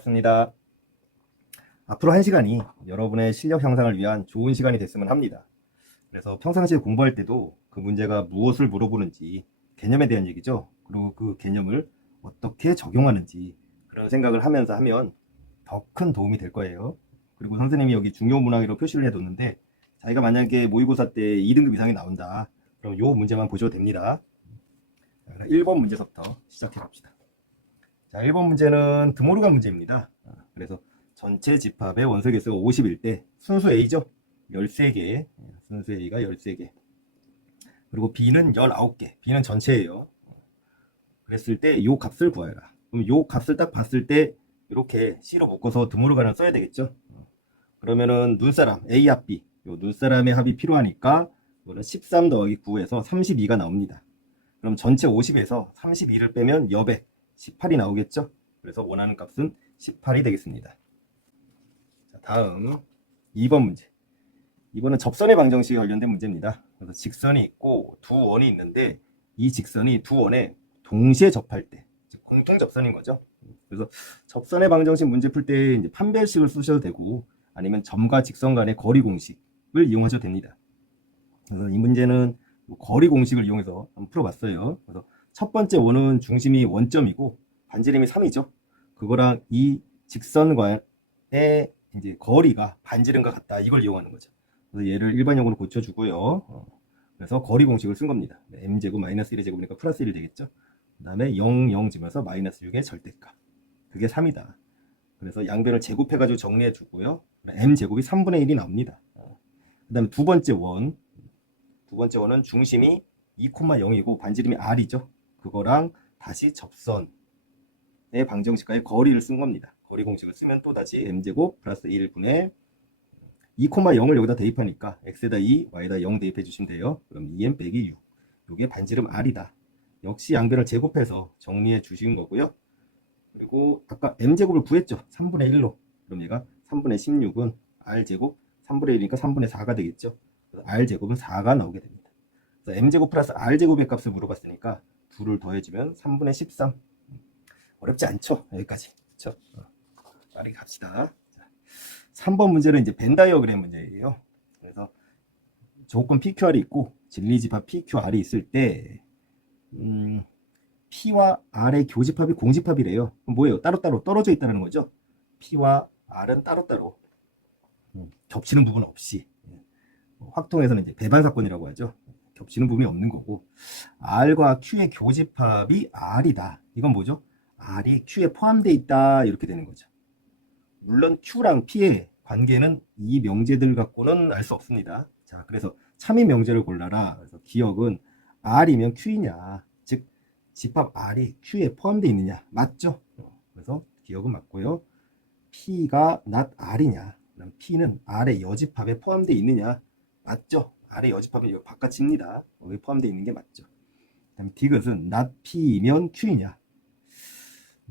반갑습니다. 앞으로 1시간이 여러분의 실력 향상을 위한 좋은 시간이 됐으면 합니다. 그래서 평상시에 공부할 때도 그 문제가 무엇을 물어보는지 개념에 대한 얘기죠. 그리고 그 개념을 어떻게 적용하는지 그런 생각을 하면서 하면 더 큰 도움이 될 거예요. 그리고 선생님이 여기 중요 문항으로 표시를 해뒀는데 자기가 만약에 모의고사 때 2등급 이상이 나온다. 그럼 요 문제만 보셔도 됩니다. 1번 문제서부터 시작해 봅시다. 자, 1번 문제는 드모르간 문제입니다. 그래서 전체 집합의 원소 개수가 50일 때 순수 A죠. 13개. 순수 A가 13개. 그리고 B는 19개. B는 전체예요. 그랬을 때 이 값을 구하라. 그럼 이 값을 딱 봤을 때 이렇게 C로 묶어서 드모르간을 써야 되겠죠. 그러면은 눈사람 A 합 B. 요 눈사람의 합이 필요하니까 이거는 13 더하기 9에서 32가 나옵니다. 그럼 전체 50에서 32를 빼면 여백 18이 나오겠죠. 그래서 원하는 값은 18이 되겠습니다. 자, 다음 2번 문제. 이번은 접선의 방정식에 관련된 문제입니다. 그래서 직선이 있고 두 원이 있는데 이 직선이 두 원에 동시에 접할 때 공통 접선인 거죠. 그래서 접선의 방정식 문제 풀 때 이제 판별식을 쓰셔도 되고 아니면 점과 직선 간의 거리 공식을 이용하셔도 됩니다. 그래서 이 문제는 거리 공식을 이용해서 한번 풀어봤어요. 그래서 첫 번째 원은 중심이 원점이고 반지름이 3이죠. 그거랑 이 직선과의 이제 거리가 반지름과 같다. 이걸 이용하는 거죠. 그래서 얘를 일반형으로 고쳐주고요. 그래서 거리 공식을 쓴 겁니다. m제곱 마이너스 1의 제곱이니까 플러스 1이 되겠죠. 그 다음에 0, 0 지면서 마이너스 6의 절대값. 그게 3이다. 그래서 양변을 제곱해가지고 정리해 주고요. m제곱이 3분의 1이 나옵니다. 그 다음에 두 번째 원은 중심이 2,0이고 반지름이 r이죠. 그거랑 다시 접선의 방정식과의 거리를 쓴 겁니다. 거리 공식을 쓰면 또 다시 m제곱 플러스 1분의 2,0을 여기다 대입하니까 x에다 2, y에다 0 대입해 주시면 돼요. 그럼 2m 빼기 6. 이게 반지름 r이다. 역시 양변을 제곱해서 정리해 주신 거고요. 그리고 아까 m제곱을 구했죠. 3분의 1로. 그럼 얘가 3분의 16은 r제곱 3분의 1이니까 3분의 4가 되겠죠. 그래서 r제곱은 4가 나오게 됩니다. 그래서 m제곱 플러스 r제곱의 값을 물어봤으니까 둘을 더해주면 3분의 13. 어렵지 않죠? 여기까지. 그렇죠? 빠르게 갑시다. 자, 3번 문제는 이제 벤 다이어그램 문제예요. 그래서 조건 PQR이 있고 진리집합 PQR이 있을 때 P와 R의 교집합이 공집합이래요. 그럼 뭐예요? 따로따로 떨어져 있다는 거죠. P와 R은 따로따로 겹치는 부분 없이 확통에서는 이제 배반 사건이라고 하죠. 겹치는 부분이 없는 거고 R과 Q의 교집합이 R이다. 이건 뭐죠? R이 Q에 포함되어 있다. 이렇게 되는 거죠. 물론 Q랑 P의 관계는 이 명제들 갖고는 알 수 없습니다. 자, 그래서 참인 명제를 골라라. 그래서 기억은 R이면 Q이냐, 즉 집합 R이 Q에 포함되어 있느냐, 맞죠? 그래서 기억은 맞고요. P가 not R이냐, 그럼 P는 R의 여집합에 포함되어 있느냐, 맞죠? R의 여집합이 바깥입니다. 여기 포함되어 있는 게 맞죠. 그다음 디귿은 not P이면 Q이냐,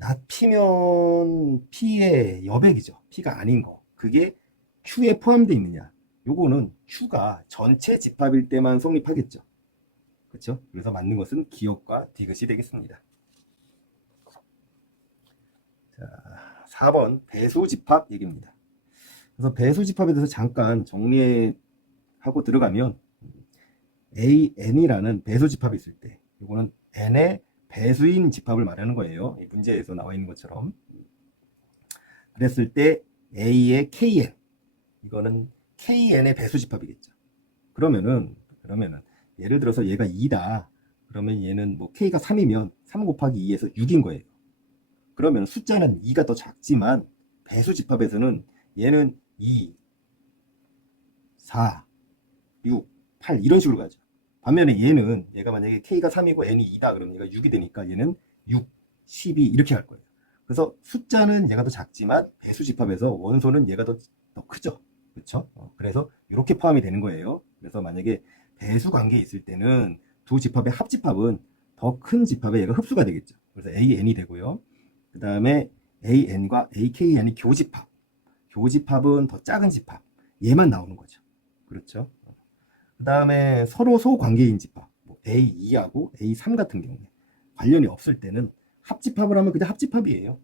not P면 P의 여백이죠. P가 아닌 거. 그게 Q에 포함되어 있느냐. 요거는 Q가 전체 집합일 때만 성립하겠죠. 그렇죠? 그래서 맞는 것은 기억과 디귿이 되겠습니다. 자, 4번 배수집합 얘기입니다. 그래서 배수집합에 대해서 잠깐 정리하고 들어가면 AN이라는 배수집합이 있을 때 이거는 N의 배수인 집합을 말하는 거예요. 이 문제에서 나와 있는 것처럼. 그랬을 때 A의 KN 이거는 KN의 배수집합이겠죠. 그러면은 예를 들어서 얘가 2다. 그러면 얘는 뭐 K가 3이면 3 곱하기 2에서 6인 거예요. 그러면 숫자는 2가 더 작지만 배수집합에서는 얘는 2, 4, 6, 8 이런 식으로 가죠. 반면에 얘가 만약에 K가 3이고 N이 2다. 그러면 얘가 6이 되니까 얘는 6, 12 이렇게 할 거예요. 그래서 숫자는 얘가 더 작지만 배수집합에서 원소는 얘가 더 크죠. 그렇죠? 그래서 이렇게 포함이 되는 거예요. 그래서 만약에 배수 관계에 있을 때는 두 집합의 합집합은 더 큰 집합에 얘가 흡수가 되겠죠. 그래서 AN이 되고요. 그 다음에 AN과 AKN이 교집합은 더 작은 집합. 얘만 나오는 거죠. 그렇죠? 그 다음에 서로 소관계인 집합. 뭐 A2하고 A3 같은 경우에 관련이 없을 때는 합집합을 하면 그냥 합집합이에요.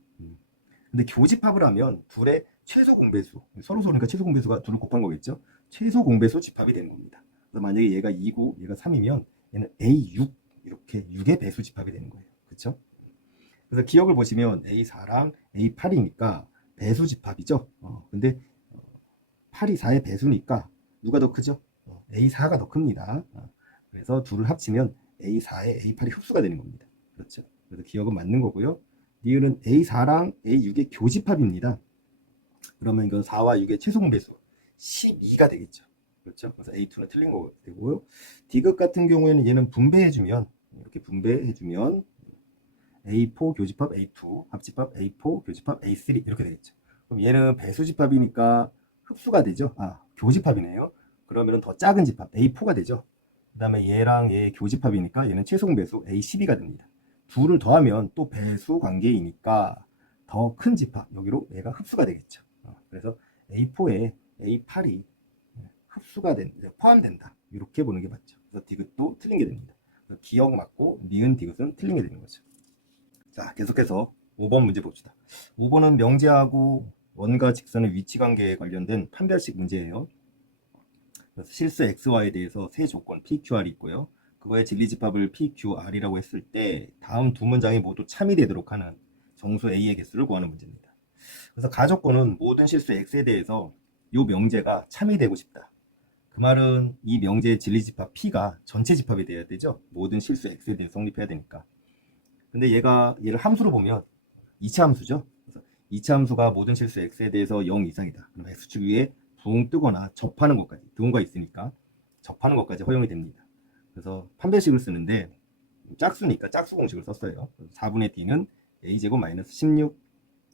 근데 교집합을 하면 둘의 최소 공배수, 서로 서로니까 최소 공배수가 둘을 곱한 거겠죠. 최소 공배수 집합이 되는 겁니다. 그래서 만약에 얘가 2고 얘가 3이면 얘는 A6 이렇게 6의 배수 집합이 되는 거예요. 그렇죠? 그래서 기억을 보시면 A4랑 A8이니까 배수 집합이죠. 근데 8이 4의 배수니까 누가 더 크죠? A4가 더 큽니다. 그래서 둘을 합치면 A4에 A8이 흡수가 되는 겁니다. 그렇죠? 그래서 기억은 맞는 거고요. 니은은 A4랑 A6의 교집합입니다. 그러면 이건 4와 6의 최소 공배수 12가 되겠죠. 그렇죠? 그래서 A2는 틀린 거 되고요. D극 같은 경우에는 얘는 분배해주면 이렇게 분배해주면 A4 교집합 A2 합집합 A4 교집합 A3 이렇게 되겠죠. 그럼 얘는 배수집합이니까 흡수가 되죠. 교집합이네요. 그러면 더 작은 집합 A4가 되죠. 그 다음에 얘랑 얘 교집합이니까 얘는 최소 배수 A12가 됩니다. 둘을 더하면 또 배수 관계이니까 더 큰 집합 여기로 얘가 흡수가 되겠죠. 그래서 A4에 A8이 흡수가 포함된다. 이렇게 보는 게 맞죠. 그래서 디귿도 틀린 게 됩니다. 기억 맞고 니은 디귿은 틀린 게 되는 거죠. 자, 계속해서 5번 문제 봅시다. 5번은 명제하고 원과 직선의 위치 관계에 관련된 판별식 문제예요. 그래서 실수 XY에 대해서 세 조건 PQR이 있고요. 그거의 진리집합을 PQR이라고 했을 때 다음 두 문장이 모두 참이 되도록 하는 정수 A의 개수를 구하는 문제입니다. 그래서 가조건은 모든 실수 X에 대해서 이 명제가 참이 되고 싶다. 그 말은 이 명제의 진리집합 P가 전체 집합이 돼야 되죠. 모든 실수 X에 대해 성립해야 되니까. 근데 얘를 함수로 보면 2차 함수죠. 그래서 2차 함수가 모든 실수 X에 대해서 0 이상이다. 그럼 X축 위에 붕 뜨거나 접하는 것까지, 등호가 있으니까 접하는 것까지 허용이 됩니다. 그래서 판별식을 쓰는데 짝수니까 짝수 공식을 썼어요. 4분의 D는 A제곱 마이너스 16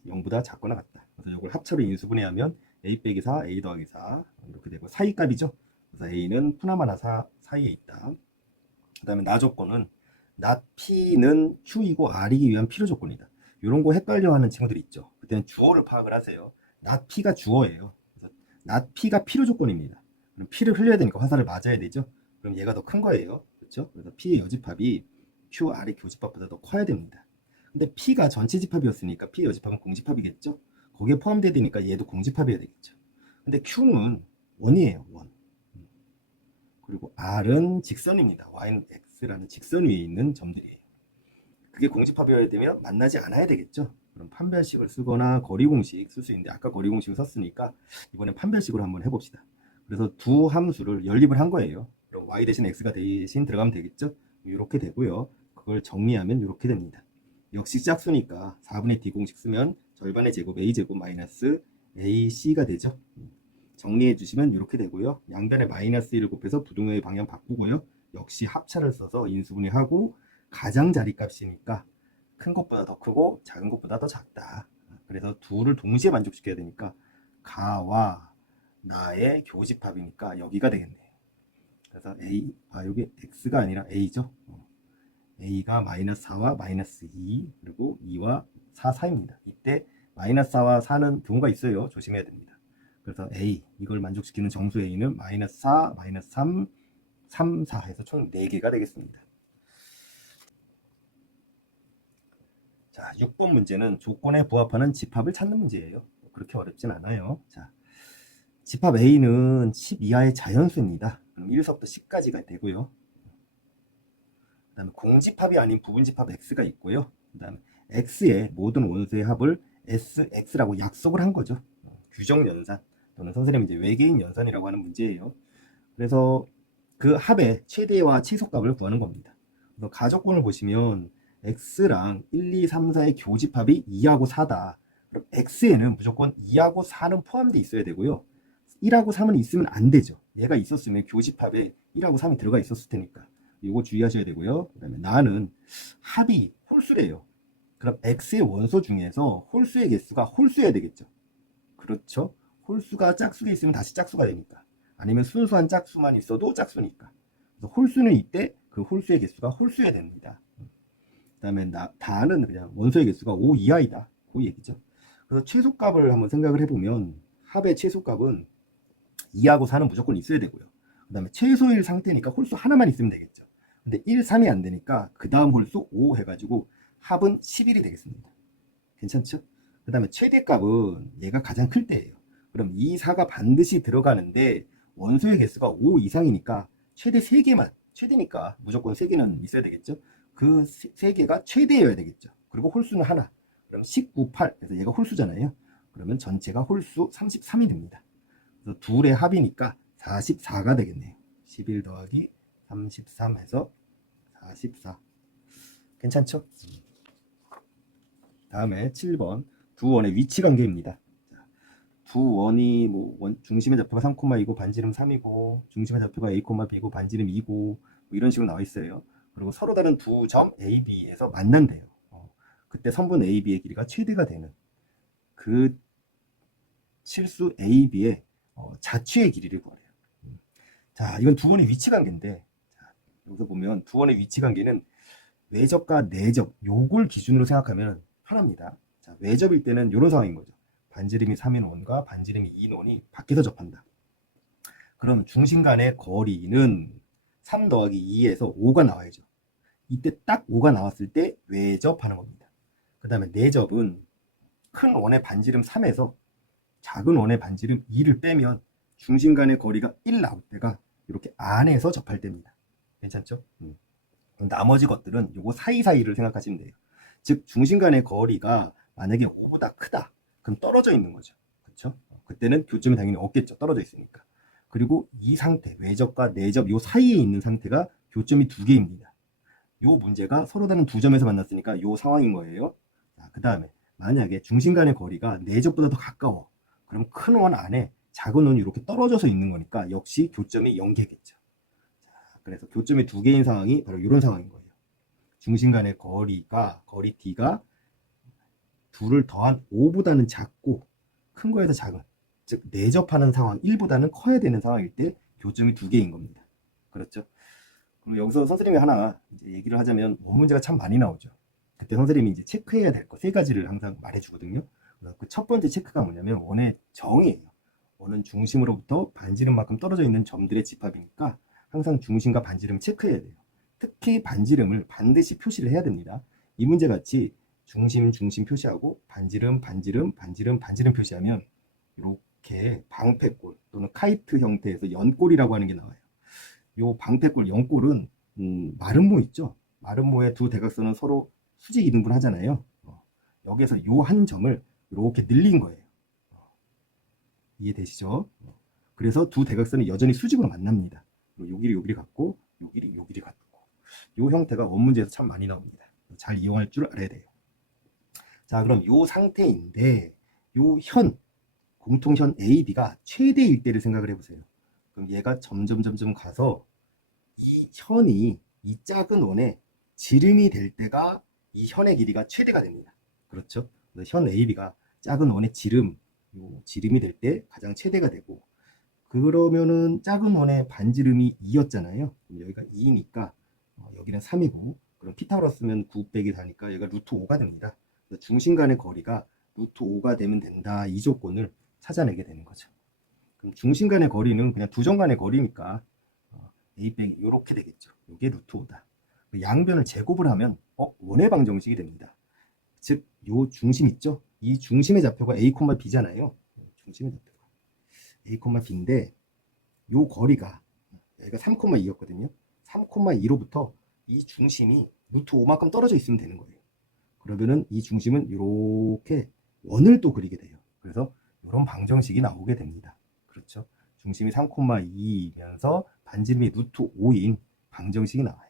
0보다 작거나 같다. 그래서 이걸 합차로 인수분해하면 A 빼기 4, A 더하기 4 이렇게 되고 사이값이죠. 그래서 A는 푸나마나 4 사이에 있다. 그 다음에 나 조건은 not P는 Q이고 R이기 위한 필요 조건이다. 이런 거 헷갈려하는 친구들이 있죠. 그때는 주어를 파악을 하세요. not P가 주어예요. 그래서 not P가 필요 조건입니다. 그럼 P를 흘려야 되니까 화살을 맞아야 되죠. 그럼 얘가 더 큰 거예요. 그렇죠? 그래서 P의 여집합이 Q, R의 교집합보다 더 커야 됩니다. 근데 P가 전체 집합이었으니까 P 여집합은 공집합이겠죠? 거기에 포함되야 되니까 얘도 공집합이어야 되겠죠. 근데 Q는 원이에요, 원. 그리고 R은 직선입니다. Y는 X라는 직선 위에 있는 점들이에요. 그게 공집합이어야 되면 만나지 않아야 되겠죠? 그럼 판별식을 쓰거나 거리공식 쓸 수 있는데 아까 거리공식을 썼으니까 이번엔 판별식으로 한번 해봅시다. 그래서 두 함수를 연립을 한 거예요. 그럼 Y 대신 X가 대신 들어가면 되겠죠? 이렇게 되고요. 그걸 정리하면 이렇게 됩니다. 역시 짝수니까 4분의 D 공식 쓰면 절반의 제곱 A제곱 마이너스 AC가 되죠. 정리해 주시면 이렇게 되고요. 양변에 마이너스 1을 곱해서 부등호의 방향 바꾸고요. 역시 합차를 써서 인수분해하고 가장자리값이니까 큰 것보다 더 크고 작은 것보다 더 작다. 그래서 둘을 동시에 만족시켜야 되니까 가와 나의 교집합이니까 여기가 되겠네. 그래서 여기 X가 아니라 A죠. A가 마이너스 4와 마이너스 2 그리고 2와 4 사이입니다. 이때 마이너스 4와 4는 경우가 있어요. 조심해야 됩니다. 그래서 A 이걸 만족시키는 정수 A는 마이너스 4, 마이너스 3, 3, 4 해서 총 4개가 되겠습니다. 자, 6번 문제는 조건에 부합하는 집합을 찾는 문제예요. 그렇게 어렵진 않아요. 자, 집합 A는 10 이하의 자연수입니다. 그럼 1서부터 10까지가 되고요. 그 다음에 공집합이 아닌 부분집합 X가 있고요. 그 다음에 X의 모든 원수의 합을 SX라고 약속을 한 거죠. 규정 연산 또는 선생님이 이제 외계인 연산이라고 하는 문제예요. 그래서 그 합의 최대와 최소값을 구하는 겁니다. 그래서 가조건을 보시면 X랑 1, 2, 3, 4의 교집합이 2하고 4다. 그럼 X에는 무조건 2하고 4는 포함되어 있어야 되고요. 1하고 3은 있으면 안 되죠. 얘가 있었으면 교집합에 1하고 3이 들어가 있었을 테니까. 이거 주의하셔야 되고요. 그 다음에 나는 합이 홀수래요. 그럼 X의 원소 중에서 홀수의 개수가 홀수여야 되겠죠. 그렇죠. 홀수가 짝수에 있으면 다시 짝수가 되니까. 아니면 순수한 짝수만 있어도 짝수니까. 그래서 홀수는 이때 그 홀수의 개수가 홀수여야 됩니다. 그 다음에 다는 그냥 원소의 개수가 5 이하이다. 그 얘기죠. 그래서 최소값을 한번 생각을 해보면 합의 최소값은 2하고 4는 무조건 있어야 되고요. 그 다음에 최소일 상태니까 홀수 하나만 있으면 되겠죠. 근데 1, 3이 안 되니까 그 다음 홀수 5 해가지고 합은 11이 되겠습니다. 괜찮죠? 그 그 다음에 최대값은 얘가 가장 클 때예요. 그럼 이 4가 반드시 들어가는데 원소의 개수가 5 이상이니까 최대 3개만, 최대니까 무조건 3개는 있어야 되겠죠. 그 3개가 최대여야 되겠죠. 그리고 홀수는 하나. 그럼 19, 8. 그래서 얘가 홀수잖아요. 그러면 전체가 홀수 33이 됩니다. 그래서 둘의 합이니까 44가 되겠네요. 11 더하기 33 해서 44. 괜찮죠? 다음에 7번 두 원의 위치 관계입니다. 두 원이 중심의 좌표가 3,2고 반지름 3이고 중심의 좌표가 A, B고 반지름 2고 뭐 이런 식으로 나와 있어요. 그리고 서로 다른 두 점 A, B에서 만난대요. 그때 선분 A, B의 길이가 최대가 되는 그 실수 A, B의 자취의 길이를 구하래요. 자, 이건 두 원의 위치 관계인데, 자, 여기서 보면 두 원의 위치 관계는 외접과 내접 요걸 기준으로 생각하면 편합니다. 자, 외접일 때는 이런 상황인 거죠. 반지름이 3인 원과 반지름이 2인 원이 밖에서 접한다. 그럼 중심 간의 거리는 3 더하기 2에서 5가 나와야죠. 이때 딱 5가 나왔을 때 외접하는 겁니다. 그 다음에 내접은 큰 원의 반지름 3에서 작은 원의 반지름 2를 빼면 중심 간의 거리가 1 나올 때가 이렇게 안에서 접할 때입니다. 괜찮죠? 나머지 것들은 요거 사이사이를 생각하시면 돼요. 즉 중심 간의 거리가 만약에 5보다 크다. 그럼 떨어져 있는 거죠. 그렇죠? 그때는 교점이 당연히 없겠죠. 떨어져 있으니까. 그리고 이 상태, 외접과 내접 요 사이에 있는 상태가 교점이 2개입니다. 요 문제가 서로 다른 두 점에서 만났으니까 요 상황인 거예요. 그 다음에 만약에 중심 간의 거리가 내접보다 더 가까워. 그럼 큰 원 안에 작은 원이 이렇게 떨어져서 있는 거니까 역시 교점이 0개겠죠. 그래서 교점이 2개인 상황이 바로 이런 상황인 거예요. 중심 간의 거리 D가 2를 더한 5보다는 작고 큰 거에서 작은, 즉 내접하는 상황 1보다는 커야 되는 상황일 때 교점이 2개인 겁니다. 그렇죠? 그럼 여기서 선생님이 하나 이제 얘기를 하자면 원 문제가 참 많이 나오죠. 그때 선생님이 이제 체크해야 될 거 3가지를 항상 말해주거든요. 그 첫 번째 체크가 뭐냐면 원의 정의예요. 원은 중심으로부터 반지름만큼 떨어져 있는 점들의 집합이니까 항상 중심과 반지름을 체크해야 돼요. 특히 반지름을 반드시 표시를 해야 됩니다. 이 문제 같이 중심 표시하고 반지름 표시하면 이렇게 방패골 또는 카이트 형태에서 연골이라고 하는 게 나와요. 요 방패골 연골은 마른 모 있죠. 마른 모의 두 대각선은 서로 수직 이등분 하잖아요. 여기에서 요 한 점을 이렇게 늘린 거예요. 이해되시죠? 그래서 두 대각선이 여전히 수직으로 만납니다. 요 길이 같고 요 길이 같고 요 형태가 원 문제에서 참 많이 나옵니다. 잘 이용할 줄 알아야 돼요. 자, 그럼 요 상태인데 요 공통현 AB가 최대일 때를 생각을 해보세요. 그럼 얘가 점점 가서 이 현이 이 작은 원의 지름이 될 때가 이 현의 길이가 최대가 됩니다. 그렇죠? 현 AB가 작은 원의 지름이 될 때 가장 최대가 되고, 그러면은 작은 원의 반지름이 2였잖아요. 여기가 2니까 여기는 3이고, 그럼 피타고라스 쓰면 9 빼기 4니까 얘가 루트 5가 됩니다. 중심 간의 거리가 루트 5가 되면 된다. 이 조건을 찾아내게 되는 거죠. 그럼 중심 간의 거리는 그냥 두 점 간의 거리니까 A 빼기 이렇게 되겠죠. 이게 루트 5다. 양변을 제곱을 하면 원의 방정식이 됩니다. 즉, 요 중심 있죠? 이 중심의 좌표가 A, B잖아요. 중심의 좌표가 A, B인데 요 거리가 여기가 3,2였거든요. 3,2로부터 이 중심이 루트 5만큼 떨어져 있으면 되는 거예요. 그러면은 이 중심은 이렇게 원을 또 그리게 돼요. 그래서 이런 방정식이 나오게 됩니다. 그렇죠? 중심이 3,2이면서 반지름이 루트 5인 방정식이 나와요.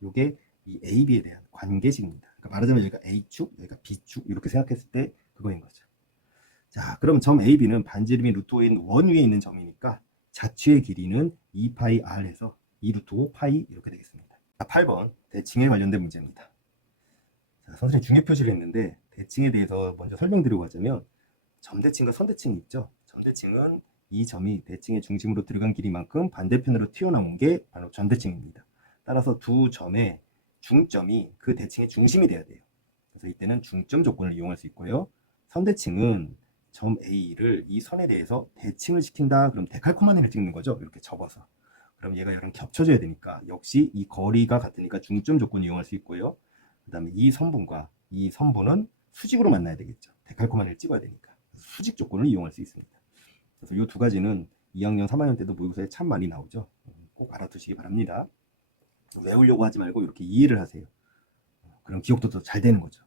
이게 이 AB에 대한 관계식입니다. 그러니까 말하자면 여기가 A축, 여기가 B축 이렇게 생각했을 때 그거인 거죠. 자, 그럼 점 AB는 반지름이 루트 5인 원 위에 있는 점이니까 자취의 길이는 2πr에서 2 루트 5 파이 이렇게 되겠습니다. 자, 8번 대칭에 관련된 문제입니다. 자, 선생님 중요 표시를 했는데 대칭에 대해서 먼저 설명드리고 가자면 점대칭과 선대칭이 있죠. 점대칭은 이 점이 대칭의 중심으로 들어간 길이만큼 반대편으로 튀어나온 게 바로 점대칭입니다. 따라서 두 점의 중점이 그 대칭의 중심이 돼야 돼요. 그래서 이때는 중점 조건을 이용할 수 있고요. 선대칭은 점 A를 이 선에 대해서 대칭을 시킨다. 그럼 데칼코마니를 찍는 거죠. 이렇게 접어서. 그럼 얘가 얘랑 겹쳐져야 되니까 역시 이 거리가 같으니까 중점 조건을 이용할 수 있고요. 그 다음에 이 선분과 이 선분은 수직으로 만나야 되겠죠. 데칼코마니를 찍어야 되니까. 수직 조건을 이용할 수 있습니다. 그래서 이 두 가지는 2학년, 3학년 때도 모의고사에 참 많이 나오죠. 꼭 알아두시기 바랍니다. 외우려고 하지 말고 이렇게 이해를 하세요. 그럼 기억도 더 잘 되는 거죠.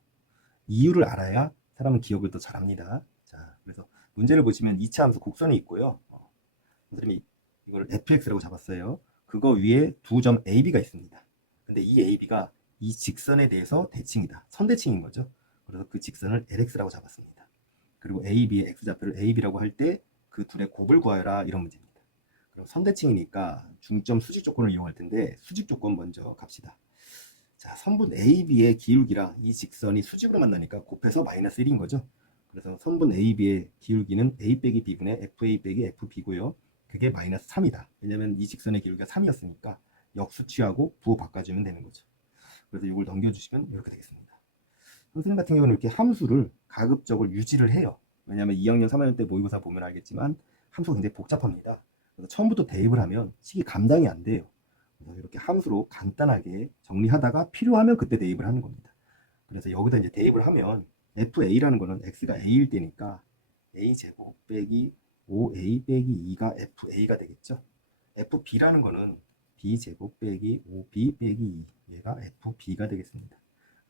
이유를 알아야 사람은 기억을 더 잘합니다. 자, 그래서 문제를 보시면 2차 함수 곡선이 있고요. 선생님이 이걸 fx라고 잡았어요. 그거 위에 두 점 AB가 있습니다. 근데 이 AB가 이 직선에 대해서 대칭이다. 선대칭인 거죠. 그래서 그 직선을 LX라고 잡았습니다. 그리고 AB의 X좌표를 AB라고 할 때 그 둘의 곱을 구하여라 이런 문제입니다. 그럼 선대칭이니까 중점 수직 조건을 이용할 텐데 수직 조건 먼저 갑시다. 자, 선분 AB의 기울기랑 이 직선이 수직으로 만나니까 곱해서 마이너스 1인 거죠. 그래서 선분 AB의 기울기는 A 빼기 B분의 FA 빼기 FB고요. 그게 마이너스 3이다. 왜냐면 이 직선의 기울기가 3이었으니까 역수 취하고 부호 바꿔주면 되는 거죠. 그래서 이걸 넘겨주시면 이렇게 되겠습니다. 선생님 같은 경우는 이렇게 함수를 가급적으로 유지를 해요. 왜냐하면 2학년, 3학년 때 모의고사 보면 알겠지만 함수가 굉장히 복잡합니다. 그래서 처음부터 대입을 하면 식이 감당이 안 돼요. 그래서 이렇게 함수로 간단하게 정리하다가 필요하면 그때 대입을 하는 겁니다. 그래서 여기다 이제 대입을 하면 FA라는 거는 X가 A일 때니까 A제곱 빼기 5A 빼기 2가 FA가 되겠죠. FB라는 거는 B제곱 빼기 5B 빼기 2 얘가 FB가 되겠습니다.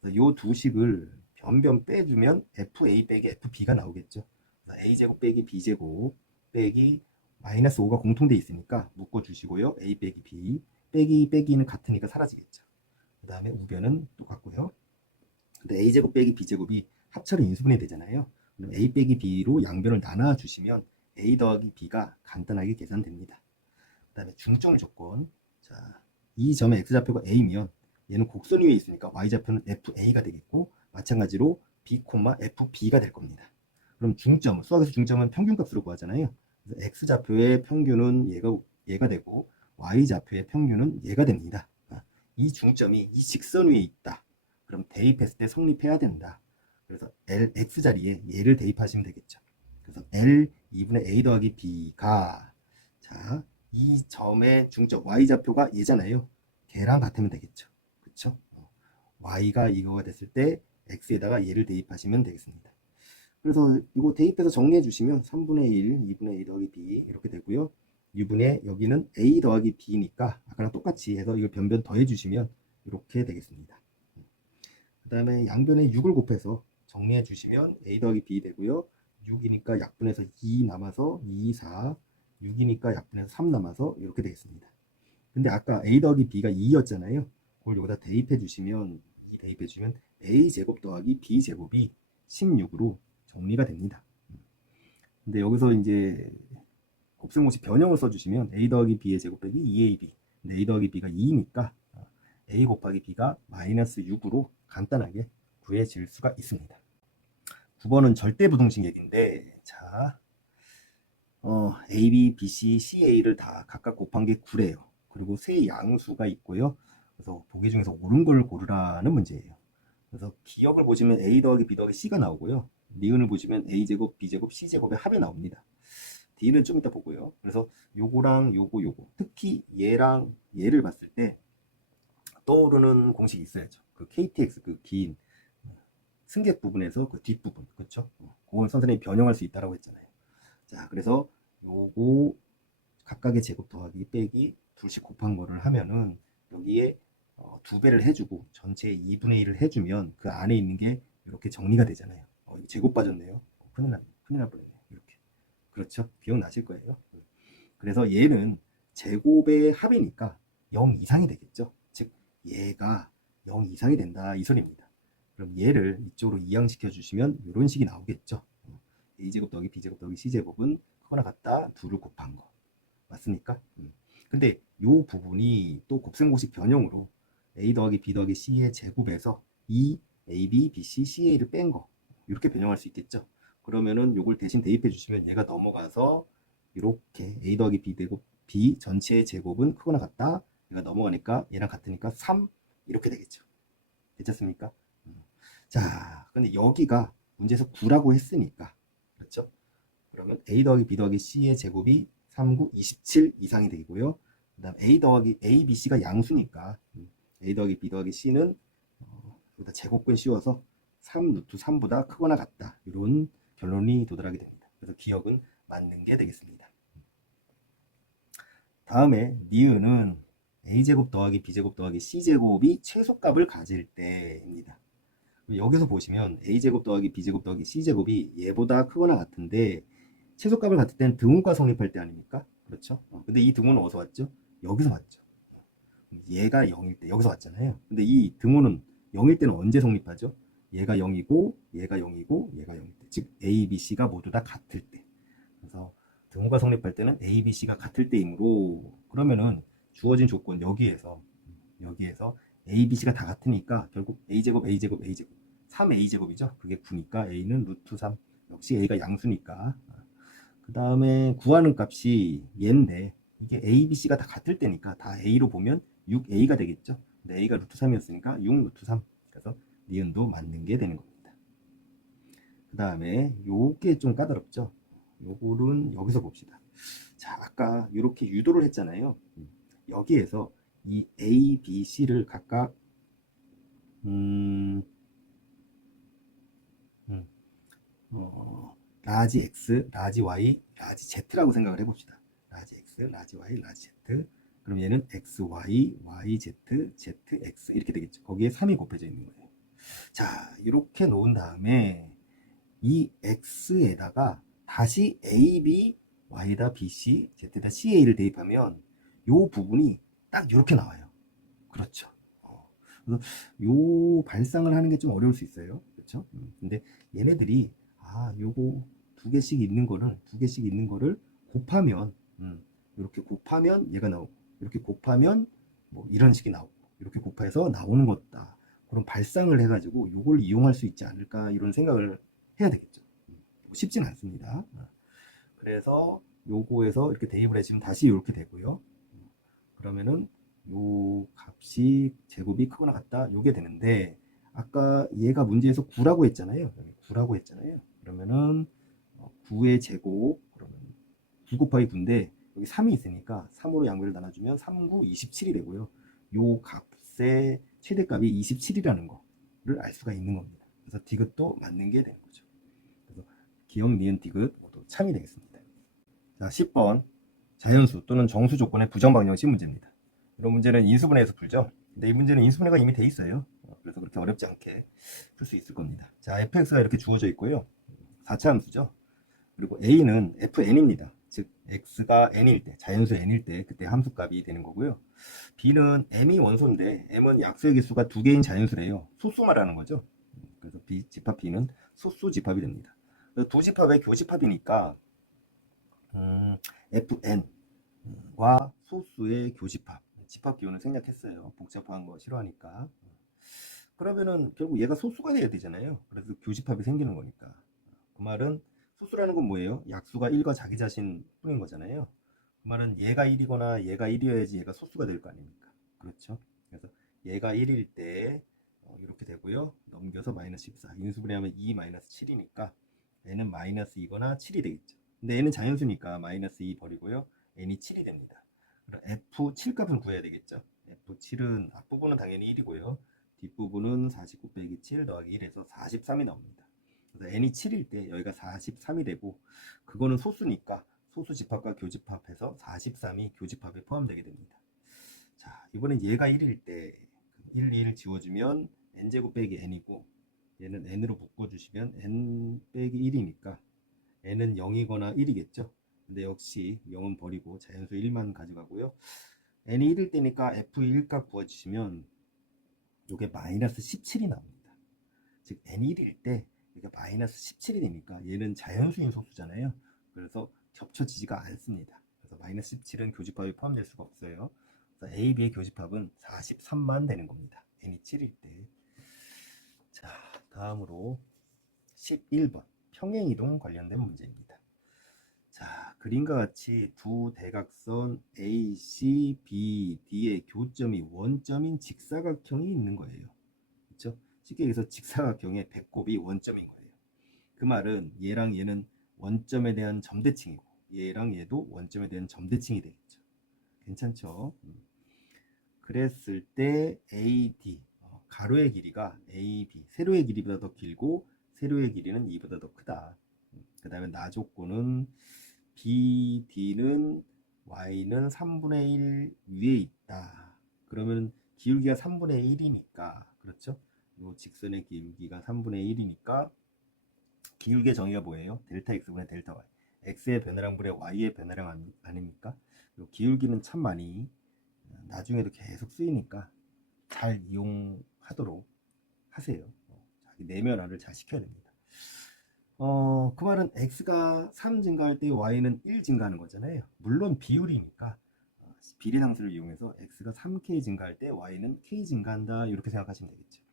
이 두 식을 변변 빼주면 FA 빼기 FB가 나오겠죠. A제곱 빼기 B제곱 빼기 마이너스 5가 공통돼 있으니까 묶어주시고요. A 빼기 B 빼기 빼기는 같으니까 사라지겠죠. 그 다음에 우변은 똑같고요. 근데 A제곱 빼기 B제곱이 합차로 인수분해 되잖아요. 그럼 A 빼기 B로 양변을 나눠주시면 A 더하기 B가 간단하게 계산됩니다. 그 다음에 중점 조건. 자, 이 점의 X좌표가 A면 얘는 곡선 위에 있으니까 Y좌표는 FA가 되겠고 마찬가지로 B, FB가 될 겁니다. 그럼 중점, 수학에서 중점은 평균값으로 구하잖아요. 그래서 X좌표의 평균은 얘가 되고 Y좌표의 평균은 얘가 됩니다. 이 중점이 이 직선 위에 있다. 그럼 대입했을 때 성립해야 된다. 그래서 X 자리에 얘를 대입하시면 되겠죠. 그래서 L 2분의 A 더하기 B가 자, 이 점의 중점 Y좌표가 얘잖아요. 걔랑 같으면 되겠죠. 그쵸? Y가 이거가 됐을 때 X에다가 얘를 대입하시면 되겠습니다. 그래서 이거 대입해서 정리해 주시면 3분의 1, 2분의 A 더하기 B 이렇게 되고요. U분의 여기는 A 더하기 B니까 아까랑 똑같이 해서 이걸 변변 더해 주시면 이렇게 되겠습니다. 그 다음에 양변에 6을 곱해서 정리해 주시면 A 더하기 B 되고요. 6이니까 약분해서 2 남아서 2, 4, 6이니까 약분해서 3 남아서 이렇게 되겠습니다. 근데 아까 A 더하기 B가 2였잖아요. 그걸 여기다 대입해 주시면 A제곱 더하기 B제곱이 16으로 정리가 됩니다. 근데 여기서 이제 곱셈공식 변형을 써주시면 A 더하기 B의 제곱 빼기 2AB. 근데 A 더하기 B가 2니까 A 곱하기 B가 마이너스 6으로 간단하게 구해질 수가 있습니다. 9번은 절대부등식 얘기인데, 자, AB, BC, CA를 다 각각 곱한 게 9래요. 그리고 세 양수가 있고요. 그래서 보기 중에서 옳은 걸 고르라는 문제예요. 그래서 기억을 보시면 A 더하기 B 더하기 C가 나오고요. 니은을 보시면 A제곱, B제곱, C제곱의 합이 나옵니다. D는 좀 이따 보고요. 그래서 요거랑 요거 특히 얘랑 얘를 봤을 때 떠오르는 공식이 있어야죠. 그 KTX 그 긴 승객 부분에서 그 뒷부분, 그렇죠? 그걸 선생님이 변형할 수 있다라고 했잖아요. 자, 그래서 요거 각각의 제곱 더하기 빼기 둘씩 곱한 거를 하면은 여기에 2배를 해주고 전체에 2분의 1을 해주면 그 안에 있는 게 이렇게 정리가 되잖아요. 이거 제곱 빠졌네요. 큰일 날 뻔했네. 이렇게. 그렇죠? 기억나실 거예요. 그래서 얘는 제곱의 합이니까 0 이상이 되겠죠. 즉 얘가 0 이상이 된다 이 소리입니다. 그럼 얘를 이쪽으로 이항시켜 주시면 이런 식이 나오겠죠. A제곱 더하기 B제곱 더하기 C제곱은 크거나 같다 2를 곱한 거 맞습니까? 근데 이 부분이 또 곱셈공식 변형으로 A 더하기 B 더하기 C의 제곱에서 이 A, B, B, C, CA를 뺀 거 이렇게 변형할 수 있겠죠. 그러면은 요걸 대신 대입해 주시면 얘가 넘어가서 이렇게 A 더하기 B 제곱 B 전체의 제곱은 크거나 같다. 얘가 넘어가니까 얘랑 같으니까 3 이렇게 되겠죠. 괜찮습니까? 자, 근데 여기가 문제에서 9라고 했으니까 그렇죠? 그러면 A 더하기 B 더하기 C의 제곱이 3, 9, 27 이상이 되고요. 그 다음 A 더하기 A, B, C가 양수니까 A 더하기 B 더하기 C는 여기다 제곱근 씌워서 3 루트 3보다 크거나 같다. 이런 결론이 도달하게 됩니다. 그래서 기억은 맞는 게 되겠습니다. 다음에 니은은 a제곱 더하기 b제곱 더하기 c제곱이 최소값을 가질 때입니다. 여기서 보시면 a제곱 더하기 b제곱 더하기 c제곱이 얘보다 크거나 같은데 최소값을 같을 때는 등호가 성립할 때 아닙니까? 그렇죠? 근데 이 등호는 어디서 왔죠? 여기서 왔죠. 얘가 0일 때 여기서 왔잖아요. 근데 이 등호는 0일 때는 언제 성립하죠? 얘가 0이고 얘가 0이고 얘가 0일 때, 즉 A, B, C가 모두 다 같을 때. 그래서 등호가 성립할 때는 A, B, C가 같을 때이므로, 그러면은 주어진 조건 여기에서 A, B, C가 다 같으니까 결국 A제곱 A제곱 A제곱 3A제곱이죠. 그게 9니까 A는 루트 3. 역시 A가 양수니까. 그 다음에 구하는 값이 얘인데 이게 A, B, C가 다 같을 때니까 다 A로 보면 6A가 되겠죠. 근데 A가 루트 3이었으니까 6 루트 3. 그래서 니은도 맞는 게 되는 겁니다. 그 다음에 요게 좀 까다롭죠. 요거는 여기서 봅시다. 자, 아까 이렇게 유도를 했잖아요. 여기에서 이 A, B, C를 각각 라지 X, 라지 Y, 라지 Z라고 생각을 해봅시다. 라지 X, 라지 Y, 라지 Z. 그럼 얘는 X, Y, Y, Z, Z, X 이렇게 되겠죠. 거기에 3이 곱해져 있는 거예요. 자, 이렇게 놓은 다음에 이 X에다가 다시 A, B, Y다 B, C, Z다 C, A를 대입하면 요 부분이 딱 이렇게 나와요. 그렇죠. 그래서 요 발상을 하는 게 좀 어려울 수 있어요. 그렇죠? 근데 얘네들이 요거 두 개씩 있는 거를 곱하면 이렇게 곱하면 얘가 나오고 이렇게 곱하면 뭐 이런 식이 나오고 이렇게 곱해서 나오는 것다. 그런 발상을 해가지고 요걸 이용할 수 있지 않을까 이런 생각을 해야 되겠죠. 쉽진 않습니다. 그래서 요거에서 이렇게 대입을 해주면 다시 이렇게 되고요. 그러면은 요 값이 제곱이 크거나 같다 요게 되는데 아까 얘가 문제에서 9라고 했잖아요. 9라고 했잖아요. 그러면은 9의 제곱 그러면 9 곱하기 9인데 여기 3이 있으니까 3으로 양변을 나눠주면 3, 9, 27이 되고요. 요 값의 최대값이 27이라는 거를 알 수가 있는 겁니다. 그래서 디귿도 맞는 게 되는 거죠. 그래서 기억, 니은, 디귿 모두 참이 되겠습니다. 자, 10번 자연수 또는 정수 조건의 부정방정식 문제입니다. 이런 문제는 인수분해에서 풀죠. 근데 이 문제는 인수분해가 이미 돼 있어요. 그래서 그렇게 어렵지 않게 풀 수 있을 겁니다. 자, fx가 이렇게 주어져 있고요. 4차 함수죠. 그리고 a는 fn입니다. 즉 x가 n일 때, 자연수 n일 때 그때 함수값이 되는 거고요. b는 m이 원소인데 m은 약수의 개수가 2개인 자연수래요. 소수 말하는 거죠. 그래서 집합 b는 소수 집합이 됩니다. 두 집합의 교집합이니까 fn과 소수의 교집합, 집합 기호는 생략했어요. 복잡한 거 싫어하니까. 그러면은 결국 얘가 소수가 돼야 되잖아요. 그래서 교집합이 생기는 거니까. 그 말은 소수라는 건 뭐예요? 약수가 1과 자기 자신 뿐인 거잖아요. 그 말은 얘가 1이거나 얘가 1이어야지 얘가 소수가 될 거 아닙니까? 그렇죠? 그래서 얘가 1일 때 이렇게 되고요. 넘겨서 마이너스 14. 인수분해하면 2 마이너스 7이니까 얘는 마이너스 2거나 7이 되겠죠. 근데 얘는 자연수니까 마이너스 2 버리고요. n이 7이 됩니다. 그럼 f7 값을 구해야 되겠죠. f7은 앞부분은 당연히 1이고요. 뒷부분은 49 빼기 7 더하기 1에서 43이 나옵니다. 그래서 n이 7일 때 여기가 43이 되고 그거는 소수니까 소수 집합과 교집합해서 43이 교집합에 포함되게 됩니다. 자, 이번엔 얘가 1일 때 1, 2를 지워주면 n제곱 빼기 n이고 얘는 n으로 묶어주시면 n 빼기 1이니까 n은 0이거나 1이겠죠. 근데 역시 0은 버리고 자연수 1만 가져가고요. n이 1일 때니까 f1 값 구해주시면 이게 마이너스 17이 나옵니다. 즉 n이 1일 때 이게 마이너스 17이 되니까 얘는 자연수인 소수잖아요. 그래서 겹쳐지지가 않습니다. 그래서 마이너스 17은 교집합에 포함될 수가 없어요. 그래서 A, B의 교집합은 43만 되는 겁니다. n이 7일 때. 자, 다음으로 11번 평행이동 관련된 문제입니다. 자, 그림과 같이 두 대각선 A, C, B, D의 교점이 원점인 직사각형이 있는 거예요. 그렇죠? 쉽게 얘기해서 직사각형의 배꼽이 원점인 거예요. 그 말은 얘랑 얘는 원점에 대한 점대칭이고 얘랑 얘도 원점에 대한 점대칭이 되겠죠. 괜찮죠? 그랬을 때 AD 가로의 길이가 AB, 세로의 길이보다 더 길고 세로의 길이는 2보다 더 크다. 그 다음에 나 조건은 BD는 Y는 3분의 1 위에 있다. 그러면 기울기가 3분의 1이니까, 그렇죠? 요 직선의 기울기가 3분의 1이니까 기울기의 정의가 뭐예요? 델타 X분의 델타 Y. X의 변화량분의 Y의 변화량 아닙니까? 요 기울기는 참 많이 나중에도 계속 쓰이니까 잘 이용하도록 하세요. 자기 내면화를 잘 시켜야 됩니다. 그 말은 x가 3 증가할 때 y는 1 증가하는 거잖아요. 물론 비율이니까 비례상수를 이용해서 x가 3k 증가할 때 y는 k 증가한다 이렇게 생각하시면 되겠죠.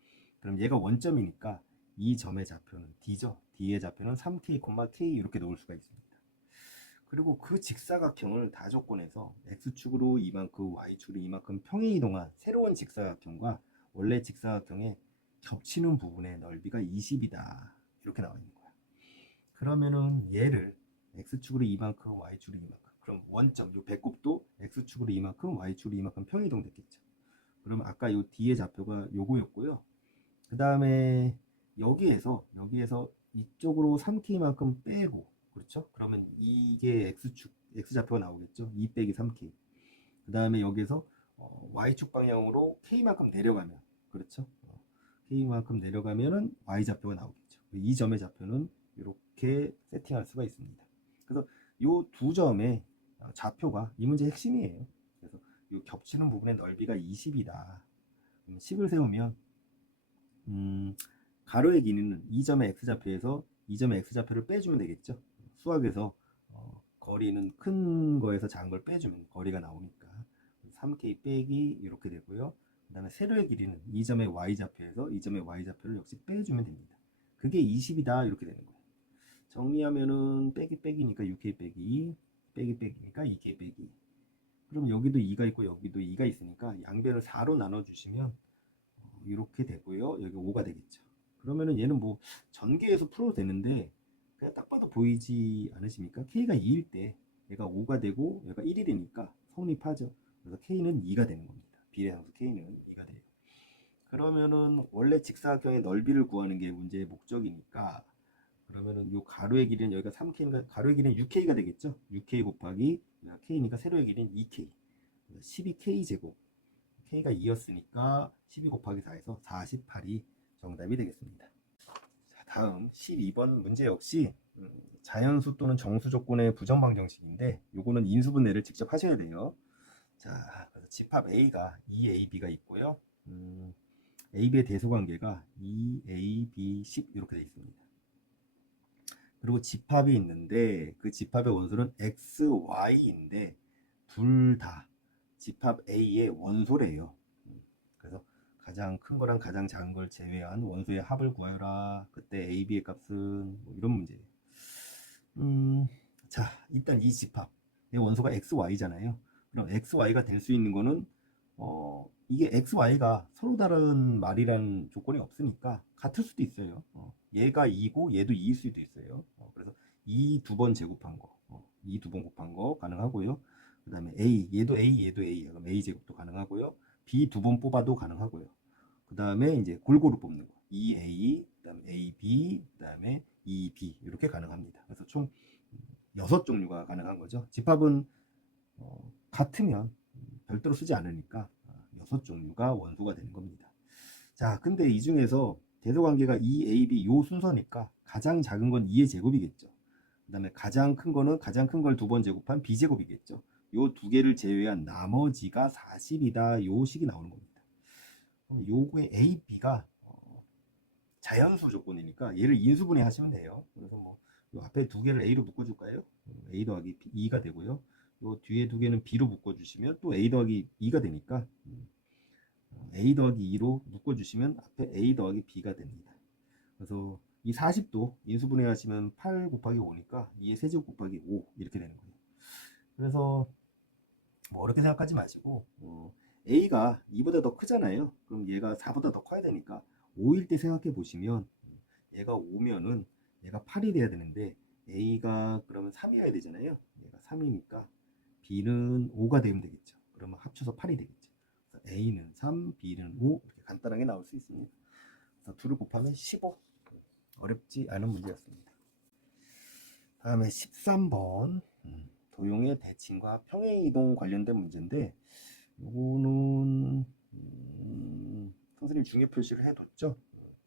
그럼 얘가 원점이니까 이 점의 좌표는 d죠. d의 좌표는 3k, k 이렇게 놓을 수가 있습니다. 그리고 그 직사각형을 다조건에서 x축으로 이만큼, y축으로 이만큼 평행 이동한 새로운 직사각형과 원래 직사각형의 겹치는 부분의 넓이가 20이다 이렇게 나와 있는 거야. 그러면은 얘를 x축으로 이만큼, y축으로 이만큼. 그럼 원점, 요 배꼽도 x축으로 이만큼, y축으로 이만큼 평행 이동됐겠죠. 그럼 아까 요 d의 좌표가 요거였고요. 그 다음에 여기에서 이쪽으로 3k만큼 빼고, 그렇죠? 그러면 이게 x축, x좌표가 나오겠죠? 2 빼기 3k. 그 다음에 여기에서 y축 방향으로 k만큼 내려가면, 그렇죠? k만큼 내려가면은 y좌표가 나오겠죠. 이 점의 좌표는 이렇게 세팅할 수가 있습니다. 그래서 이 두 점의 좌표가 이 문제의 핵심이에요. 그래서 이 겹치는 부분의 넓이가 20이다. 10을 세우면 가로의 길이는 이 점의 x좌표에서 이 점의 x좌표를 빼주면 되겠죠. 수학에서 거리는 큰 거에서 작은 걸 빼주면 거리가 나오니까 3k 빼기 이렇게 되고요. 그 다음에 세로의 길이는 이 점의 y좌표에서 이 점의 y좌표를 역시 빼주면 됩니다. 그게 20이다 이렇게 되는 거예요. 정리하면은 빼기 빼기니까 6k 빼기 2 빼기 빼기니까 2k 빼기 2. 그럼 여기도 2가 있고 여기도 2가 있으니까 양변을 4로 나눠주시면 이렇게 되고요. 여기 5가 되겠죠. 그러면은 얘는 뭐 전개해서 풀어도 되는데 그냥 딱 봐도 보이지 않으십니까? K가 2일 때 얘가 5가 되고 얘가 1이 되니까 성립하죠. 그래서 K는 2가 되는 겁니다. 비례함수 K는 2가 돼요. 그러면은 원래 직사각형의 넓이를 구하는 게 문제의 목적이니까 그러면은 요 가로의 길이는 여기가 3K니까 가로의 길이는 6K가 되겠죠. 6K 곱하기 K니까 세로의 길이는 2K 12K 제곱 K가 2였으니까 12 곱하기 4에서 48이 정답이 되겠습니다. 자, 다음 12번 문제 역시 자연수 또는 정수 조건의 부정 방정식인데 요거는 인수분해를 직접 하셔야 돼요. 자, 그래서 집합 A가 2AB가 있고요. AB의 대소관계가 2AB 10 이렇게 되어 있습니다. 그리고 집합이 있는데 그 집합의 원소는 XY인데 둘 다 집합 A의 원소래요. 그래서 가장 큰 거랑 가장 작은 걸 제외한 원소의 합을 구하여라. 그때 A, B의 값은 뭐 이런 문제예요. 자, 일단 이 집합 의 원소가 XY잖아요. 그럼 XY가 될 수 있는 거는 이게 XY가 서로 다른 말이라는 조건이 없으니까 같을 수도 있어요. 얘가 2고 얘도 2일 수도 있어요. 그래서 이 두 번 제곱한 거, 이 두 번 곱한 거 가능하고요. 그 다음에 A, 얘도 A, 얘도 A, 그럼 A 제곱도 가능하고요. B 두 번 뽑아도 가능하고요. 그 다음에 이제 골고루 뽑는 거, 2A, 그 다음에 AB, 그 다음에 2B 이렇게 가능합니다. 그래서 총 6종류가 가능한 거죠. 집합은 같으면 별도로 쓰지 않으니까 6종류가 원소가 되는 겁니다. 자, 근데 이 중에서 대소관계가 2AB 요 순서니까 가장 작은 건 2의 제곱이겠죠. 그 다음에 가장 큰 거는 가장 큰 걸 두 번 제곱한 B제곱이겠죠. 요 두 개를 제외한 나머지가 40이다. 요 식이 나오는 겁니다. 요거의 A, B가 자연수 조건이니까 얘를 인수분해 하시면 돼요. 그래서 뭐 앞에 두 개를 A로 묶어줄까요? A 더하기 2가 되고요. 요 뒤에 두 개는 B로 묶어주시면 또 A 더하기 2가 되니까 A 더하기 2로 묶어주시면 앞에 A 더하기 B가 됩니다. 그래서 이 40도 인수분해 하시면 8 곱하기 5니까 2의 세제곱 곱하기 5 이렇게 되는 거예요. 그래서 뭐 어렵게 생각하지 마시고 A가 2보다 더 크잖아요. 그럼 얘가 4보다 더 커야 되니까 5일 때 생각해 보시면 얘가 5면은 얘가 8이 돼야 되는데 A가 그러면 3이어야 되잖아요. 얘가 3이니까 B는 5가 되면 되겠죠. 그러면 합쳐서 8이 되겠죠. A는 3, B는 5 이렇게 간단하게 나올 수 있습니다. 그래서 2를 곱하면 15. 어렵지 않은 문제였습니다. 다음에 13번 도형의 대칭과 평행 이동 관련된 문제인데 요거는 선생님 중요 표시를 해뒀죠.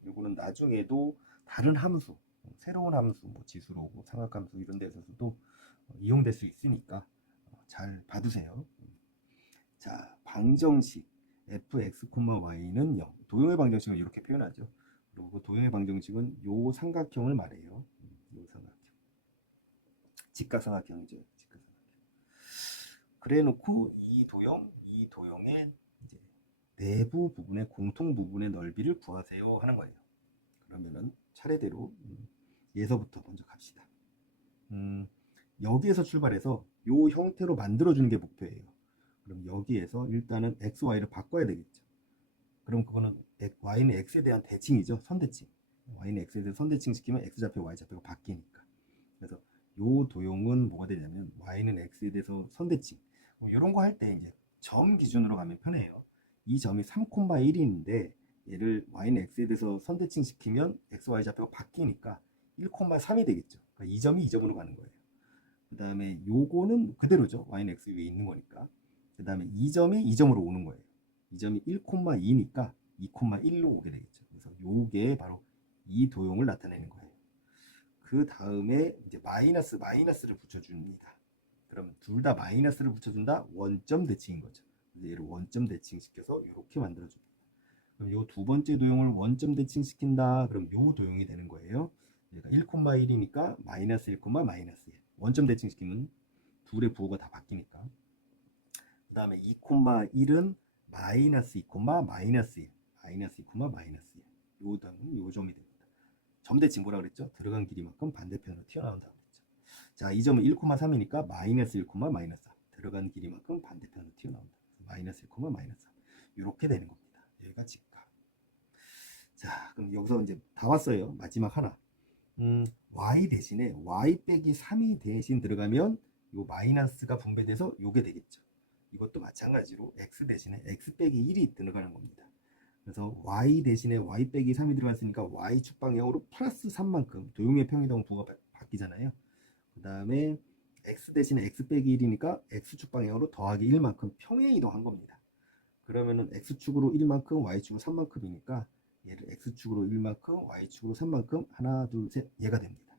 요거는 나중에도 다른 함수, 새로운 함수, 뭐 지수로 뭐 삼각함수 이런 데서도 이용될 수 있으니까 잘 봐두세요. 자, 방정식 fx, y는 0. 도형의 방정식은 이렇게 표현하죠. 그리고 도형의 방정식은 요 삼각형을 말해요. 요 삼각형. 직각삼각형이죠. 직각삼각형. 그래놓고 이 도형의 이제 내부 부분의 공통 부분의 넓이를 구하세요 하는 거예요. 그러면은 차례대로 예서부터 먼저 갑시다. 여기에서 출발해서 요 형태로 만들어주는 게 목표예요. 그럼 여기에서 일단은 x, y를 바꿔야 되겠죠. 그럼 그거는 y는 x에 대한 대칭이죠. 선대칭. y는 x에 대한 선대칭 시키면 x좌표, y좌표가 바뀌니까. 그래서 요 도형은 뭐가 되냐면 y는 x에 대해서 선대칭. 이런 거 할 때 이제 점 기준으로 가면 편해요. 이 점이 3,1인데 얘를 y는 x에 대해서 선대칭 시키면 x, y 좌표가 바뀌니까 1,3이 되겠죠. 그러니까 이 점이 이 점으로 가는 거예요. 그 다음에 요거는 그대로죠. y는 x 위에 있는 거니까. 그 다음에 이 점이 이 점으로 오는 거예요. 이 점이 1,2니까 2,1로 오게 되겠죠. 그래서 요게 바로 이 도형을 나타내는 거예요. 그 다음에 이제 마이너스를 붙여줍니다. 그러면 둘 다 마이너스를 붙여준다? 원점 대칭인 거죠. 그래서 얘를 원점 대칭시켜서 이렇게 만들어줍니다. 그럼 요 두 번째 도형을 원점 대칭시킨다? 그럼 요 도형이 되는 거예요. 얘가 1,1이니까 마이너스 1, 마이너스 1. 원점 대칭시키면 둘의 부호가 다 바뀌니까. 그 다음에 2,1은 마이너스 2, 마이너스 1. 마이너스 2, 마이너스 1. 요 점이 됩니다. 점대칭 뭐라 그랬죠? 들어간 길이만큼 반대편으로 튀어나온다고 그랬죠. 자, 이 점은 1,3이니까 마이너스 1, 마이너스 3. 들어간 길이만큼 반대편으로 튀어나온다. 마이너스 1, 마이너스 3. 이렇게 되는 겁니다. 여기가 직각. 자, 그럼 여기서 이제 다 왔어요. 마지막 하나. y 대신에 y 빼기 3이 대신 들어가면 요 마이너스가 분배돼서 요게 되겠죠. 이것도 마찬가지로 x 대신에 x 빼기 1이 들어가는 겁니다. 그래서 y 대신에 y 빼기 3이 들어갔으니까 y축 방향으로 플러스 3만큼 도형의 평이동 부호가 바뀌잖아요. 그 다음에 x 대신에 x 빼기 1이니까 x축 방향으로 더하기 1만큼 평행 이동한 겁니다. 그러면은 x축으로 1만큼 y축으로 3만큼이니까 얘를 x축으로 1만큼 y축으로 3만큼 하나 둘 셋 얘가 됩니다.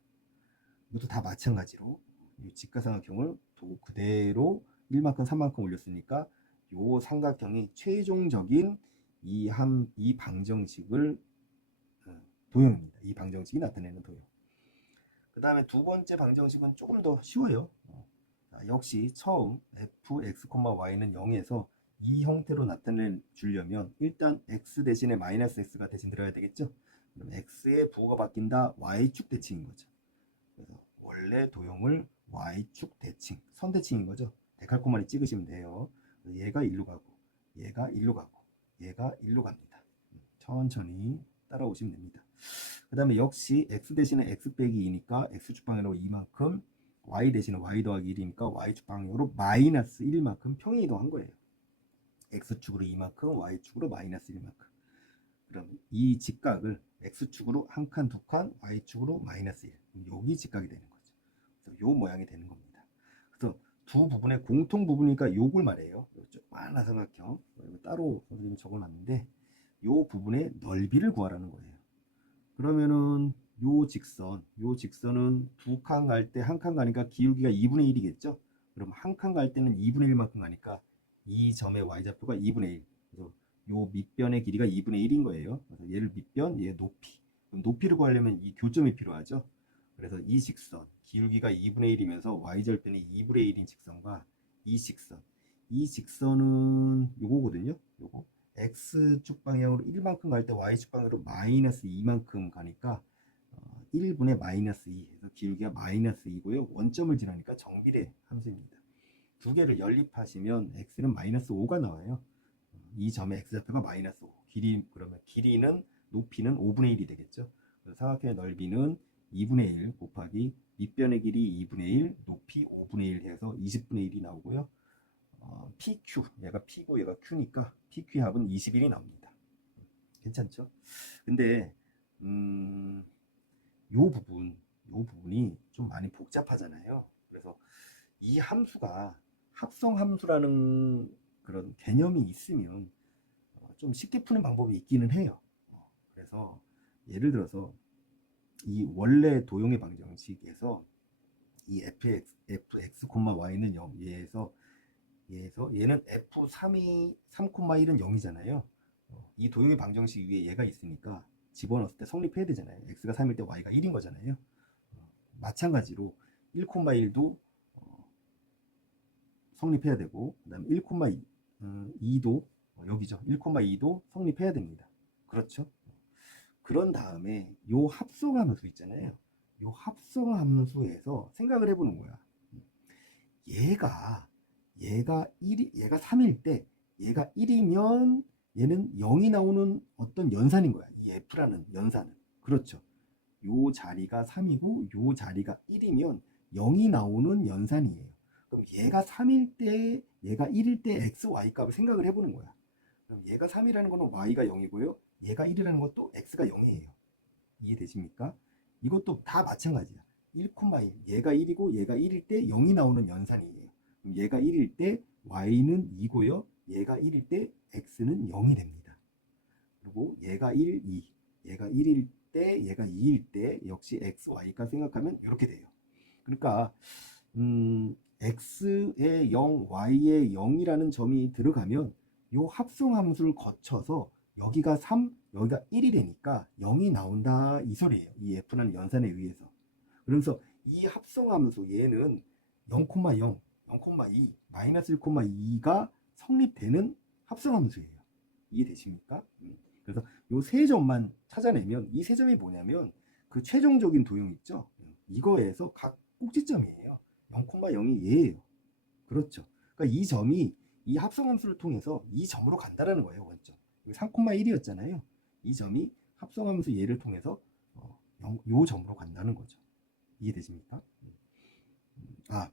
이것도 다 마찬가지로 이 직각삼각형을 그대로 1만큼 3만큼 올렸으니까 이 삼각형이 최종적인 이 방정식을 도형입니다. 이 방정식이 나타내는 도형. 그 다음에 두 번째 방정식은 조금 더 쉬워요. 역시 처음 fx, y는 0에서 이 형태로 나타내 주려면 일단 x 대신에 마이너스 x가 대신 들어야 되겠죠. 그럼 x의 부호가 바뀐다. y축 대칭인 거죠. 그래서 원래 도형을 y축 대칭, 선대칭인 거죠. 데칼코마니 찍으시면 돼요. 얘가 일로 가고 얘가 일로 가고 얘가 일로 갑니다. 천천히 따라오시면 됩니다. 그 다음에 역시 x 대신에 x 빼기 2니까 x축 방향으로 2만큼, y 대신에 y 더하기 1이니까 y축 방향으로 마이너스 1만큼 평행 이동한 거예요. x축으로 2만큼, y축으로 마이너스 1만큼. 그럼 이 직각을 x축으로 한 칸, 두 칸, y축으로 마이너스 1. 여기 직각이 되는 거죠. 그래서 요 모양이 되는 겁니다. 그래서 두 부분의 공통 부분이니까 요걸 말해요. 조그마한 삼각형. 따로 선생님이 적어놨는데 요 부분의 넓이를 구하라는 거예요. 그러면은 요 직선은 두 칸 갈 때 한 칸 가니까 기울기가 2분의 1이겠죠? 그럼 한 칸 갈 때는 2분의 1만큼 가니까 이 점의 y좌표가 2분의 1. 그래서 요 밑변의 길이가 2분의 1인 거예요. 그래서 얘를 밑변, 얘 높이. 그럼 높이를 구하려면 이 교점이 필요하죠. 그래서 이 직선, 기울기가 2분의 1이면서 y절편이 2분의 1인 직선과 이 직선은 요거거든요. 요거. x축 방향으로 1만큼 갈 때 y축 방향으로 마이너스 2만큼 가니까 1분의 마이너스 2 해서 기울기가 마이너스 2고요. 원점을 지나니까 정비례 함수입니다. 두 개를 연립하시면 x는 마이너스 5가 나와요. 이 점의 x좌표가 마이너스 5. 그러면 길이는 높이는 5분의 1이 되겠죠. 그래서 삼각형의 넓이는 2분의 1 곱하기 밑변의 길이 2분의 1, 높이 5분의 1 해서 20분의 1이 나오고요. PQ, 얘가 P고 얘가 Q니까 PQ 합은 21이 나옵니다. 괜찮죠? 근데 요 부분이 좀 많이 복잡하잖아요. 그래서 이 함수가 합성 함수라는 그런 개념이 있으면 좀 쉽게 푸는 방법이 있기는 해요. 그래서 예를 들어서 이 원래 도형의 방정식에서 이 fx, y는 0, 얘는 f3이 3,1은 0이잖아요. 이 도형의 방정식 위에 얘가 있으니까 집어넣었을 때 성립해야 되잖아요. x가 3일 때 y가 1인 거잖아요. 마찬가지로 1,1도 성립해야 되고, 그 다음에 1,2도 여기죠. 1,2도 성립해야 됩니다. 그렇죠? 그런 다음에 요 합성함수 있잖아요. 요 합성함수에서 생각을 해보는 거야. 얘가 3일 때 얘가 1이면 얘는 0이 나오는 어떤 연산인 거야. 이 F라는 연산은. 그렇죠. 요 자리가 3이고 요 자리가 1이면 0이 나오는 연산이에요. 그럼 얘가 3일 때, 얘가 1일 때 x, y 값을 생각을 해보는 거야. 그럼 얘가 3이라는 거는 y가 0이고요. 얘가 1이라는 것도 x가 0이에요. 이해되십니까? 이것도 다 마찬가지야. 1,1. 얘가 1이고 얘가 1일 때 0이 나오는 연산이에요. 그럼 얘가 1일 때 y는 2고요. 얘가 1일 때 x는 0이 됩니다. 그리고 얘가 1, 2. 얘가 1일 때, 얘가 2일 때 역시 x, y가 생각하면 이렇게 돼요. 그러니까 x에 0, y에 0이라는 점이 들어가면 이 합성함수를 거쳐서 여기가 3, 여기가 1이 되니까 0이 나온다 이 소리예요. 이 f라는 연산에 의해서. 그래서 이 합성함수 얘는 0,0, 0,2, 마이너스 1,2가 성립되는 합성함수예요. 이해되십니까? 그래서 요 세 점만 찾아내면 이 세 점이 뭐냐면 그 최종적인 도형 있죠? 이거에서 각 꼭지점이에요. 0,0이 얘예요. 그렇죠. 그러니까 이 점이 이 합성함수를 통해서 이 점으로 간다라는 거예요. 원점. 3,1이었잖아요. 이 점이 합성함수 얘를 통해서 요 점으로 간다는 거죠. 이해되십니까?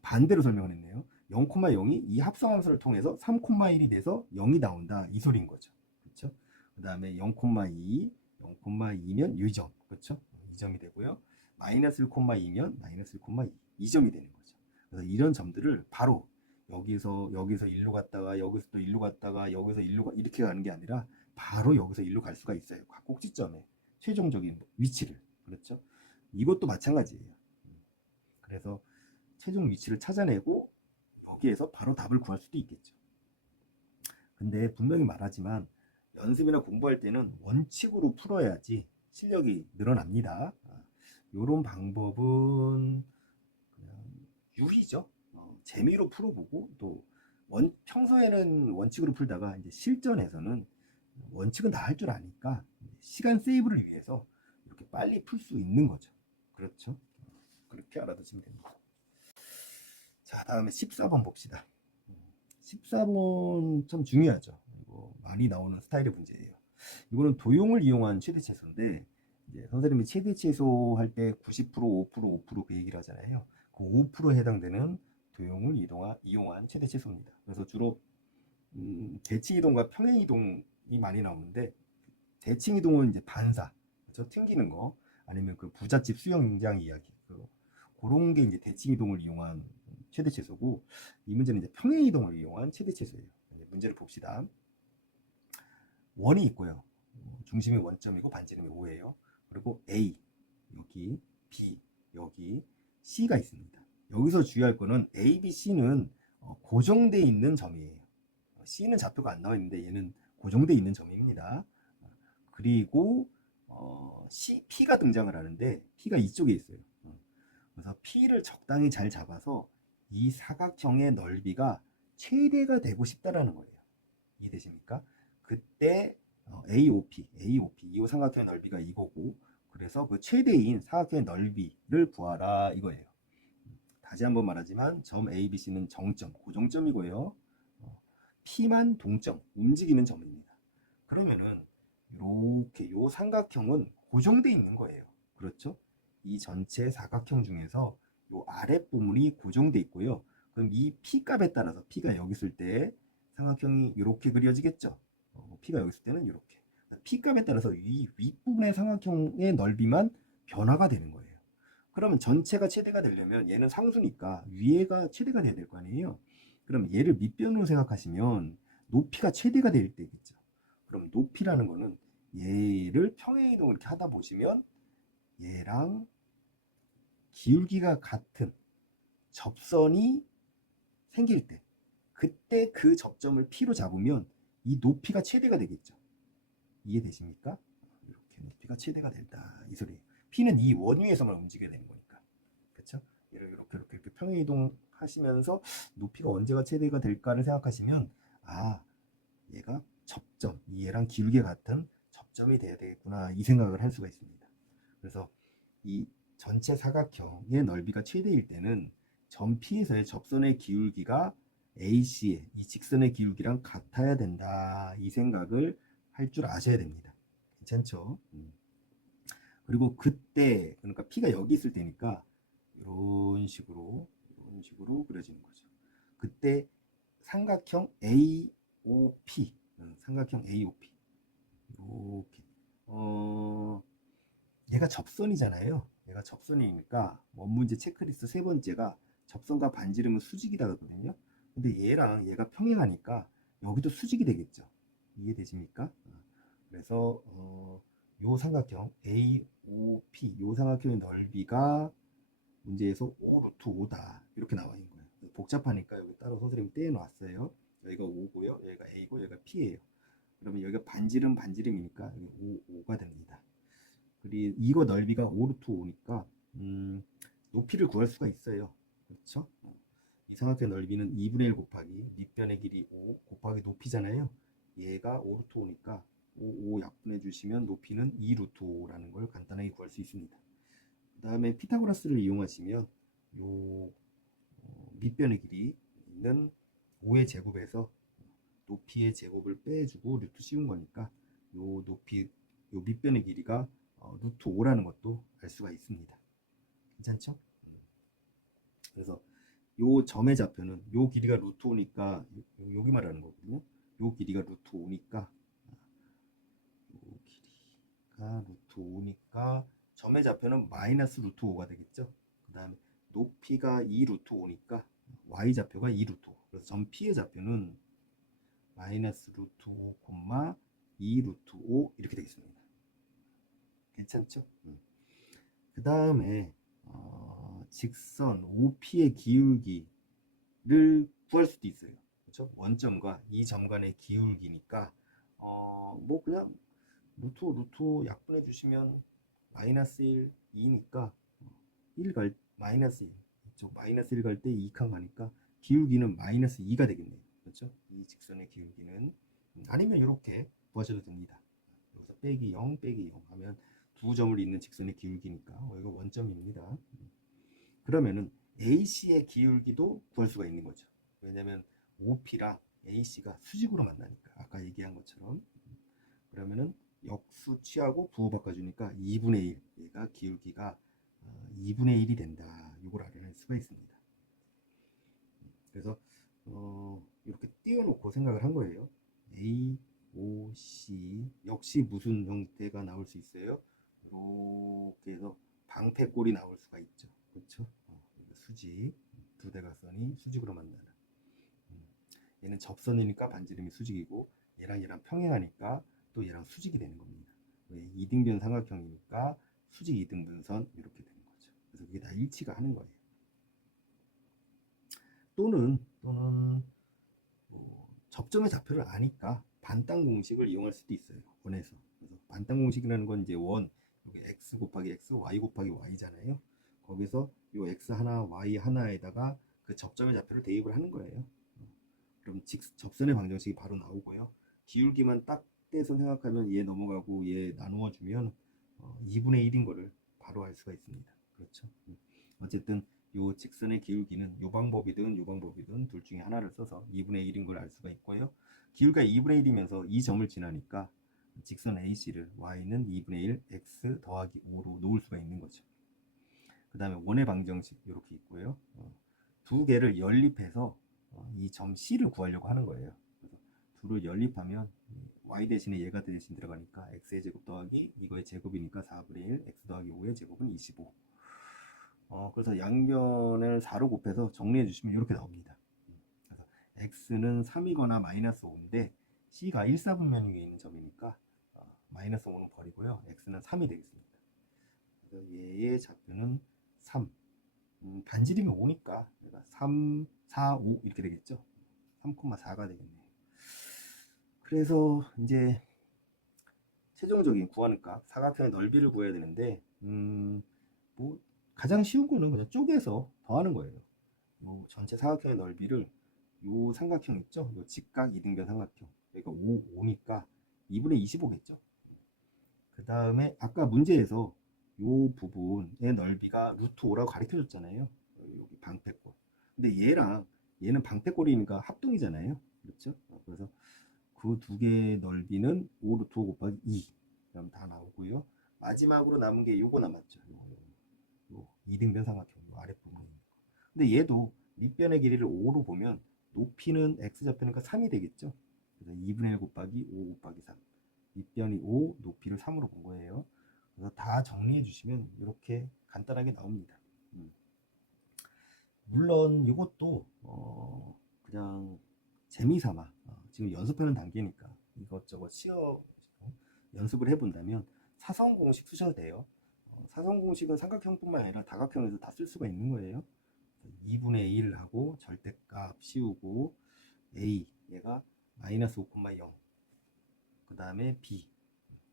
반대로 설명을 했네요. 0,0이 이 합성함수를 통해서 3,1이 돼서 0이 나온다. 이 소리인 거죠. 그렇죠? 그 다음에 0,2, 0,2면 이 점. 그렇죠? 이 점이 되고요. 마이너스 1,2면 마이너스 1,2. 이 점이 되는 거죠. 그래서 이런 점들을 바로 여기서 일로 갔다가 여기서 또 일로 갔다가 여기서 일로 이렇게 가는 게 아니라 바로 여기서 일로 갈 수가 있어요. 각 꼭지점에 최종적인 위치를. 그렇죠? 이것도 마찬가지예요. 그래서 최종 위치를 찾아내고 여기에서 바로 답을 구할 수도 있겠죠. 근데 분명히 말하지만 연습이나 공부할 때는 원칙으로 풀어야지 실력이 늘어납니다. 이런 방법은 그냥 유희죠. 재미로 풀어보고 또 평소에는 원칙으로 풀다가 이제 실전에서는 원칙은 다 할 줄 아니까 시간 세이브를 위해서 이렇게 빨리 풀 수 있는 거죠. 그렇죠? 그렇게 알아두시면 됩니다. 자, 다음에 14번 봅시다. 14번 참 중요하죠. 이거 많이 나오는 스타일의 문제예요. 이거는 도용을 이용한 최대최소인데 이제 선생님이 최대최소 할 때 90%, 5%, 5%그 얘기를 하잖아요. 그 5%에 해당되는 도용을 이용한 최대최소입니다. 그래서 주로 대칭이동과 평행이동이 많이 나오는데 대칭이동은 이제 반사, 그렇죠? 튕기는 거 아니면 그 부잣집 수영장 이야기 그런 게 이제 대칭이동을 이용한 최대최소고 이 문제는 이제 평행이동을 이용한 최대최소예요. 문제를 봅시다. 원이 있고요. 중심이 원점이고 반지름이 5예요. 그리고 A 여기, B 여기, C가 있습니다. 여기서 주의할 거는 A, B, C는 고정되어 있는 점이에요. C는 좌표가 안 나와 있는데 얘는 고정되어 있는 점입니다. 그리고 P가 등장을 하는데 P가 이쪽에 있어요. 그래서 P를 적당히 잘 잡아서 이 사각형의 넓이가 최대가 되고 싶다라는 거예요. 이해되십니까? 그때 AOP 이 삼각형의 넓이가 이거고 그래서 그 최대인 사각형의 넓이를 구하라 이거예요. 다시 한번 말하지만 점 ABC는 정점, 고정점이고요. P만 동점, 움직이는 점입니다. 그러면은 이렇게 요 삼각형은 고정되어 있는 거예요. 그렇죠? 이 전체 사각형 중에서 요 아랫부분이 고정되어 있고요. 그럼 이 P 값에 따라서 P가 여기 있을 때 삼각형이 이렇게 그려지겠죠. P가 여기 있을 때는 이렇게. P 값에 따라서 이 윗부분의 삼각형의 넓이만 변화가 되는 거예요. 그러면 전체가 최대가 되려면 얘는 상수니까 위에가 최대가 돼야 될 거 아니에요. 그럼 얘를 밑변으로 생각하시면 높이가 최대가 될 때겠죠. 그럼 높이라는 거는 얘를 평행이동 이렇게 하다 보시면 얘랑 기울기가 같은 접선이 생길 때, 그때 그 접점을 P로 잡으면 이 높이가 최대가 되겠죠. 이해되십니까? 이렇게 높이가 최대가 된다 이 소리예요. P는 이 원위에서만 움직여야 되는 거니까. 그렇죠? 얘를 이렇게 평행이동 하시면서 높이가 언제가 최대가 될까를 생각하시면, 아, 얘가 접점, 얘랑 기울기가 같은 접점이 돼야 되겠구나 이 생각을 할 수가 있습니다. 그래서 이 전체 사각형의 넓이가 최대일 때는 점 P에서의 접선의 기울기가 AC의 이 직선의 기울기랑 같아야 된다 이 생각을 할 줄 아셔야 됩니다. 괜찮죠? 그리고 그때 그러니까 P가 여기 있을 때니까 이런 식으로 그려지는 거죠. 그때 삼각형 AOP, 삼각형 AOP 이렇게 얘가 접선이잖아요. 얘가 접선이니까 원 문제 체크리스트 세 번째가 접선과 반지름은 수직이다거든요. 근데 얘랑 얘가 평행하니까 여기도 수직이 되겠죠. 이해되십니까? 그래서 요 삼각형 AOP 요 삼각형의 넓이가 문제에서 5 루트 5다 이렇게 나와 있는 거예요. 복잡하니까 여기 따로 선생님이 떼어놨어요. 여기가 5고요, 여기가 A고 여기가 P예요. 그러면 여기가 반지름이니까 여기 5가 됩니다. 그리고 이거 넓이가 5 루트 5니까 높이를 구할 수가 있어요. 그렇죠? 이 삼각형 넓이는 2분의 1 곱하기 밑변의 길이 5 곱하기 높이잖아요. 얘가 5 루트 5니까 5 약분해 주시면 높이는 2 루트 5라는 걸 간단하게 구할 수 있습니다. 그 다음에 피타고라스를 이용하시면 요 밑변의 길이는 5의 제곱에서 높이의 제곱을 빼주고 루트 씌운 거니까 요 밑변의 길이가 루트 5라는 것도 알 수가 있습니다. 괜찮죠? 그래서 요 점의 좌표는 요 길이가 루트 5니까 여기 말하는 거거든요. 요 길이가 루트 5니까 요 길이가 루트 5니까 점의 좌표는 마이너스 루트 5가 되겠죠. 그 다음에 높이가 2 루트 5니까 y 좌표가 2 루트 5. 그래서 점 P의 좌표는 마이너스 루트 5, 2 루트 5 이렇게 되겠습니다. 괜찮죠? 그 다음에 직선 OP의 기울기를 구할 수도 있어요. 그렇죠? 원점과 이 점 간의 기울기니까 뭐 그냥 루트 약분해 주시면 마이너스 1, 2니까 1 마이너스 1 이쪽 마이너스 1 갈 때 2칸 가니까 기울기는 마이너스 2가 되겠네요. 그렇죠? 이 직선의 기울기는 아니면 이렇게 구하셔도 됩니다. 여기서 빼기 0 빼기 0 하면 두 점을 잇는 직선의 기울기니까 이거 원점입니다. 그러면은 AC의 기울기도 구할 수가 있는 거죠. 왜냐면 OP랑 AC가 수직으로 만나니까 아까 얘기한 것처럼. 그러면은 역수 취하고 부호 바꿔주니까 2분의 1 얘가 기울기가 2분의 1이 된다. 이걸 알아낼 수가 있습니다. 그래서 이렇게 띄워놓고 생각을 한 거예요. A, O, C 역시 무슨 형태가 나올 수 있어요? 이렇게 해서 방패골이 나올 수가 있죠. 그렇죠? 수직 두 대각선이 수직으로 만나는. 얘는 접선이니까 반지름이 수직이고 얘랑 평행하니까 또 얘랑 수직이 되는 겁니다. 왜? 이등변 삼각형이니까 수직 이등분선 이렇게 되는 거죠. 그래서 그게 다 일치가 하는 거예요. 또는 뭐 접점의 좌표를 아니까 반땅 공식을 이용할 수도 있어요. 원에서. 그래서 반땅 공식이라는 건 이제 원 여기 x 곱하기 x, y 곱하기 y잖아요. 거기서 요 x 하나, y 하나에다가 그 접점의 좌표를 대입을 하는 거예요. 그럼 접선의 방정식이 바로 나오고요. 기울기만 딱 떼서 생각하면 얘 넘어가고 얘 나누어 주면 2분의 1인 거를 바로 알 수가 있습니다. 그렇죠? 어쨌든 요 직선의 기울기는 요 방법이든 둘 중에 하나를 써서 2분의 1인 걸 알 수가 있고요. 기울기가 2분의 1이면서 이 점을 지나니까 직선 AC를 y는 2분의 1 x 더하기 5로 놓을 수가 있는 거죠. 그 다음에 원의 방정식 이렇게 있고요. 두 개를 연립해서 이 점 C를 구하려고 하는 거예요. 그래서 둘을 연립하면 y 대신에 얘가 대신 들어가니까 x의 제곱 더하기 이거의 제곱이니까 4분의 1, x 더하기 5의 제곱은 25. 그래서 양변을 4로 곱해서 정리해 주시면 이렇게 나옵니다. 그래서 x는 3이거나 마이너스 5인데 c가 1, 4분면 위에 있는 점이니까 마이너스 5는 버리고요. x는 3이 되겠습니다. 그래서 얘의 좌표는 3. 반지름이 5니까 3, 4, 5 이렇게 되겠죠. 3,4가 되겠네요. 그래서 이제 최종적인 구하는 값 사각형의 넓이를 구해야 되는데 뭐 가장 쉬운 거는 그냥 쪼개서 더하는 거예요. 뭐 전체 사각형의 넓이를 요 삼각형 있죠? 요 직각 이등변 삼각형 그러니까 5니까 2분의 25겠죠. 그 다음에 아까 문제에서 요 부분의 넓이가 루트 5라고 가르쳐 줬잖아요. 여기 방패꼴. 근데 얘는 방패꼴이니까 합동이잖아요. 그렇죠? 그래서 그 두 개의 넓이는 5 루트 5 곱하기 2. 그럼 다 나오고요. 마지막으로 남은 게 요거 남았죠. 요 이등변 삼각형, 요 아랫부분에 있는 거. 근데 얘도 밑변의 길이를 5로 보면 높이는 x좌표니까 3이 되겠죠. 그래서 2분의 1 곱하기 5 곱하기 3. 밑변이 5, 높이를 3으로 본 거예요. 그래서 다 정리해 주시면 이렇게 간단하게 나옵니다. 물론 이것도 그냥 재미삼아 지금 연습하는 단계니까 이것저것 시험 연습을 해본다면 사선 공식 쓰셔도 돼요. 사선 공식은 삼각형뿐만 아니라 다각형에서 다 쓸 수가 있는 거예요. 2분의 1 하고 절대값 씌우고 a 얘가 마이너스 5,0 그 다음에 b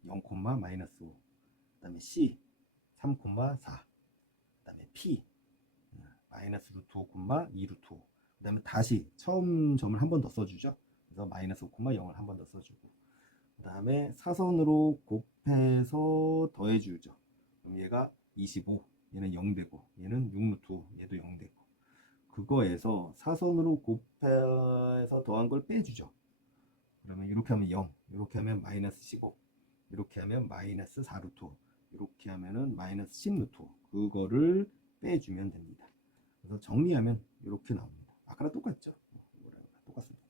0, 마이너스 5 그 다음에 c 3,4 그 다음에 p 마이너스 루트 5, 2 루트 5 그 다음에 다시 처음 점을 한 번 더 써주죠. 그래서 마이너스 5, 0을 한 번 더 써주고 그 다음에 사선으로 곱해서 더해주죠. 그럼 얘가 25 얘는 0 되고 얘는 6 루트 5 얘도 0 되고 그거에서 사선으로 곱해서 더한 걸 빼주죠. 그러면 이렇게 하면 0 이렇게 하면 마이너스 15 이렇게 하면 마이너스 4 루트 5 이렇게 하면은 마이너스 10 루트 5 그거를 빼주면 됩니다. 그래서 정리하면 이렇게 나옵니다. 아까랑 똑같죠? 똑같습니다.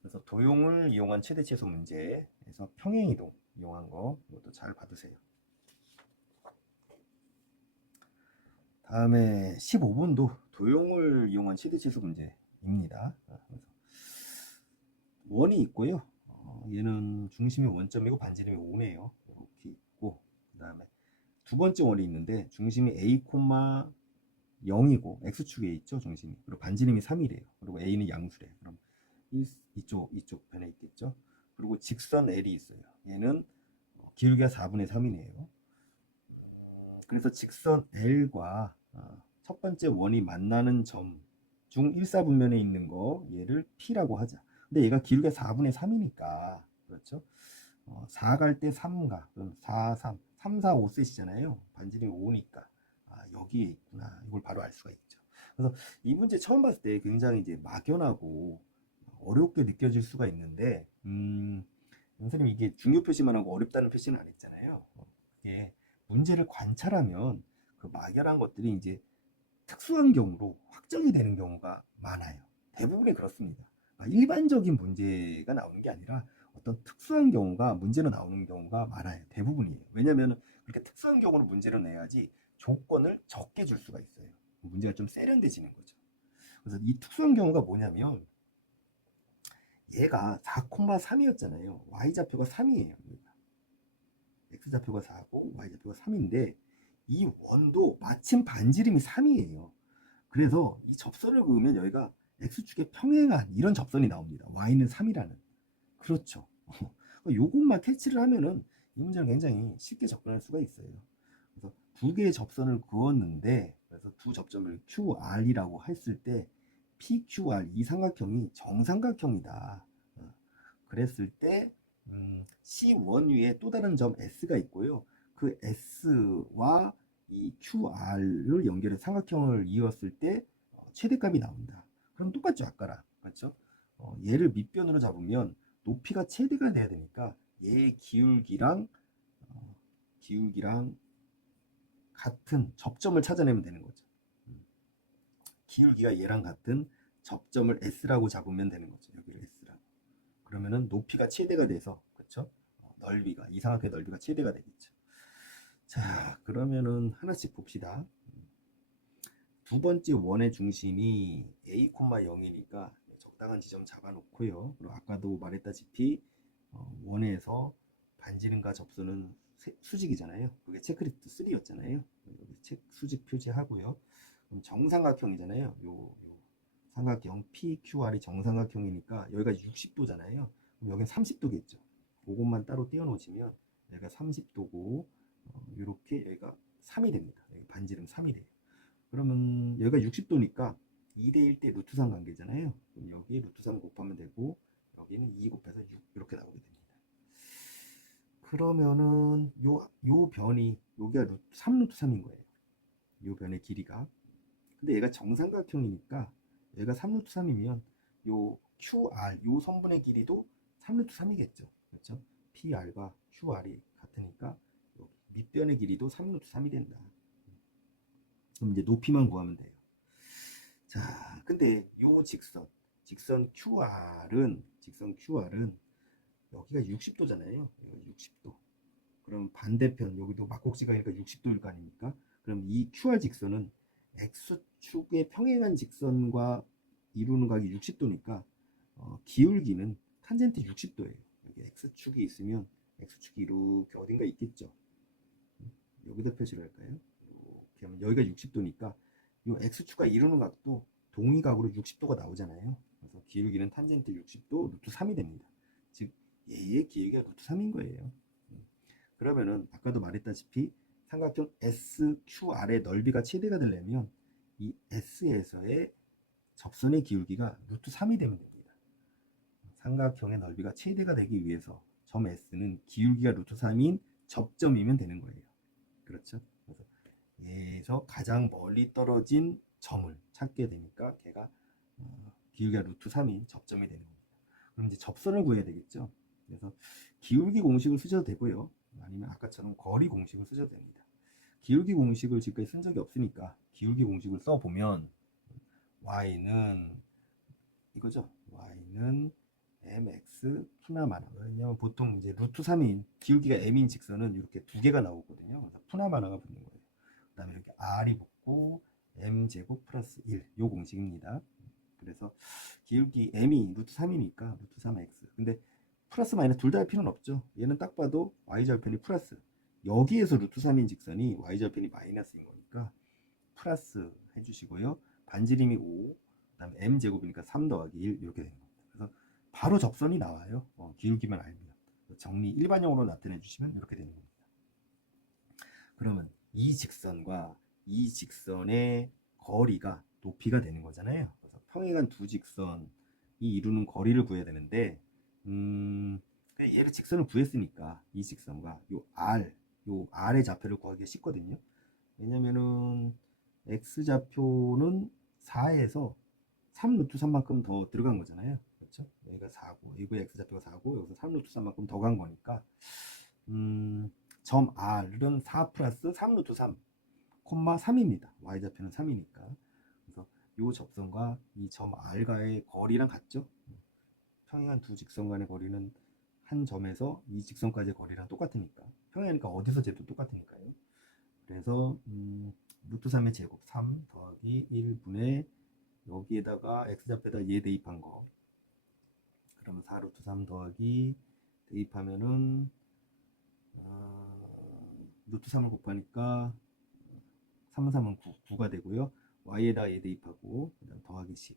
그래서 도용을 이용한 최대 최소 문제에서 평행이동 이용한 거 이것도 잘 받으세요. 다음에 15번도 도용을 이용한 최대 최소 문제입니다. 그래서 원이 있고요. 얘는 중심이 원점이고 반지름이 5네요. 이렇게 있고 그 다음에 두 번째 원이 있는데 중심이 a, 0이고 x축에 있죠 중심이. 그리고 반지름이 3이래요. 그리고 a는 양수래요. 그럼 이쪽 편에 있겠죠. 그리고 직선 L이 있어요. 얘는 기울기가 4분의 3이네요. 그래서 직선 L과 첫 번째 원이 만나는 점 중 1, 4분면에 있는 거 얘를 P라고 하자. 근데 얘가 기울기가 4분의 3이니까 그렇죠. 4 갈 때 3가 그럼 4, 3, 3, 4, 5셋이잖아요. 반지름이 5니까 여기에 있구나. 이걸 바로 알 수가 있죠. 그래서 이 문제 처음 봤을 때 굉장히 이제 막연하고 어렵게 느껴질 수가 있는데 선생님 이게 중요 표시만 하고 어렵다는 표시는 안 했잖아요. 이게 문제를 관찰하면 그 막연한 것들이 이제 특수한 경우로 확정이 되는 경우가 많아요. 대부분이 그렇습니다. 일반적인 문제가 나오는 게 아니라 어떤 특수한 경우가 문제로 나오는 경우가 많아요. 대부분이에요. 왜냐하면 그렇게 특수한 경우로 문제를 내야지 조건을 적게 줄 수가 있어요. 문제가 좀 세련돼지는 거죠. 그래서 이 특수한 경우가 뭐냐면 얘가 4,3이었잖아요. y좌표가 3이에요. x좌표가 4고 y좌표가 3인데 이 원도 마침 반지름이 3이에요. 그래서 이 접선을 그으면 여기가 x축에 평행한 이런 접선이 나옵니다. y는 3이라는. 그렇죠. 요것만 캐치를 하면은 이 문제는 굉장히 쉽게 접근할 수가 있어요. 그래서 두 개의 접선을 그었는데 그래서 두 접점을 QR이라고 했을 때 PQR 이 삼각형이 정삼각형이다. 그랬을 때 C1 위에 또 다른 점 S가 있고요. 그 S와 이 QR을 연결해 삼각형을 이었을 때 최대값이 나온다. 그럼 똑같죠, 아까랑. 그렇죠? 얘를 밑변으로 잡으면 높이가 최대가 돼야 되니까 얘의 기울기랑 같은 접점을 찾아내면 되는 거죠. 기울기가 얘랑 같은 접점을 S라고 잡으면 되는 거죠. 여기를 S라고. 그러면은 높이가 최대가 돼서, 그렇죠? 넓이가, 이 삼각형의 넓이가 최대가 되겠죠. 자, 그러면은 하나씩 봅시다. 두 번째 원의 중심이 A, 0이니까 적당한 지점 잡아놓고요. 그리고 아까도 말했다시피 원에서 반지름과 접선은 수직이잖아요. 그게 체크리스트 3였잖아요. 여기 수직 표시하고요. 그럼 정삼각형이잖아요. 요 삼각형 PQR이 정삼각형이니까 여기가 60도잖아요. 그럼 여기는 30도겠죠. 그것만 따로 떼어놓으시면 여기가 30도고 이렇게 여기가 3이 됩니다. 여기 반지름 3이 돼요. 그러면 여기가 60도니까 2대 1대 루트 3 관계잖아요. 그럼 여기에 루트 3 곱하면 되고 여기는 2 곱해서 6 이렇게 나오게 됩니다. 그러면은 요 변이 여기가 3 루트 3인 거예요. 요 변의 길이가. 근데 얘가 정삼각형이니까 얘가 3 루트 3이면 요 QR 요 성분의 길이도 3 루트 3이겠죠. 그렇죠? PR과 QR이 같으니까 여기 밑변의 길이도 3 루트 3이 된다. 그럼 이제 높이만 구하면 돼요. 자, 근데 요 직선 QR은 여기가 60도잖아요. 60도. 그럼 반대편 여기도 막곡지각이니까 60도일 거 아닙니까? 그럼 이 QR 직선은 X축의 평행한 직선과 이루는 각이 60도니까 기울기는 탄젠트 60도예요. 여기 X축이 있으면 X축이 이렇게 어딘가 있겠죠. 여기다 표시를 할까요? 이렇게 하면 여기가 60도니까 이 X축과 이루는 각도 동위각으로 60도가 나오잖아요. 그래서 기울기는 탄젠트 60도 루트 3이 됩니다. 즉 얘의 기울기가 루트 3인 거예요. 그러면은 아까도 말했다시피 삼각형 SQR의 넓이가 최대가 되려면 이 S에서의 접선의 기울기가 루트 3이 되면 됩니다. 삼각형의 넓이가 최대가 되기 위해서 점 S는 기울기가 루트 3인 접점이면 되는 거예요. 그렇죠? 그래서 얘에서 가장 멀리 떨어진 점을 찾게 되니까 걔가 기울기가 루트 3인 접점이 되는 겁니다. 그럼 이제 접선을 구해야 되겠죠. 그래서 기울기 공식을 쓰셔도 되고요. 아니면 아까처럼 거리 공식을 쓰셔도 됩니다. 기울기 공식을 지금까지 쓴 적이 없으니까 기울기 공식을 써보면 y는 이거죠. y는 mx 푸나마나. 왜냐면 보통 이제 루트 3인 기울기가 m인 직선은 이렇게 두 개가 나오거든요. 그래서 푸나마나가 붙는 거예요. 그 다음에 이렇게 r이 붙고 m제곱 플러스 1. 요 공식입니다. 그래서 기울기 m이 루트 3이니까 루트 3x. 근데 플러스 마이너스 둘 다 할 필요는 없죠. 얘는 딱 봐도 y절편이 플러스. 여기에서 루트 3인 직선이 y절편이 마이너스인 거니까 플러스 해주시고요. 반지름이 5, 그 다음에 m제곱이니까 3 더하기 1 이렇게 되는 겁니다. 그래서 바로 접선이 나와요. 기울기만 알면. 정리 일반형으로 나타내 주시면 이렇게 되는 겁니다. 그러면 이 직선과 이 직선의 거리가 높이가 되는 거잖아요. 그래서 평행한 두 직선이 이루는 거리를 구해야 되는데 얘를 직선을 구했으니까 이 직선과 요 R의 좌표를 구하기가 쉽거든요. 왜냐면은 X좌표는 4에서 3 루트 3만큼 더 들어간 거잖아요. 그렇죠? 여기가 4고, 이거 X좌표가 4고, 여기서 3 루트 3만큼 더 간 거니까, 점 R은 4 플러스 3 루트 3, 콤마 3입니다. Y좌표는 3이니까. 그래서 이 접선과 이 점 R과의 거리랑 같죠? 평행한 두 직선 간의 거리는 한 점에서 이 직선까지의 거리랑 똑같으니까. 평행하니까 어디서 재도 똑같으니까요. 그래서 루트 3의 제곱 3 더하기 1분의 여기에다가 x좌표에다 얘 대입한 거. 그러면 4 루트 3 더하기 대입하면은 루트 3을 곱하니까 3은 3은 9가 되고요. y에다가 얘 대입하고 그다음 더하기 10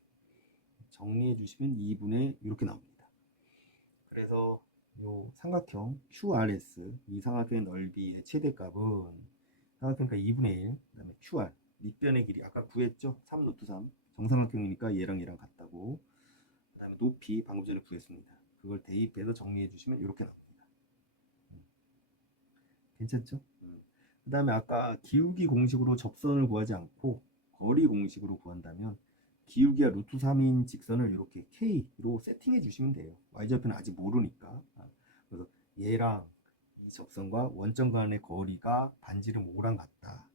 정리해 주시면 2분의 이렇게 나옵니다. 그래서 요 삼각형 QRS 이 삼각형의 넓이의 최대값은 삼각형이니까 2분의 1 그다음에 QR 밑변의 길이 아까 구했죠? 3 루트 3 정삼각형이니까 얘랑 얘랑 같다고. 그 다음에 높이 방금 전에 구했습니다. 그걸 대입해서 정리해 주시면 이렇게 나옵니다. 괜찮죠? 그 다음에 아까 기울기 공식으로 접선을 구하지 않고 거리 공식으로 구한다면 기울기가 루트 3인 직선을 이렇게 K로 세팅해 주시면 돼요. Y좌표는 아직 모르니까. 그래서 얘랑 이 접선과 원점 간의 거리가 반지름 5랑 같다.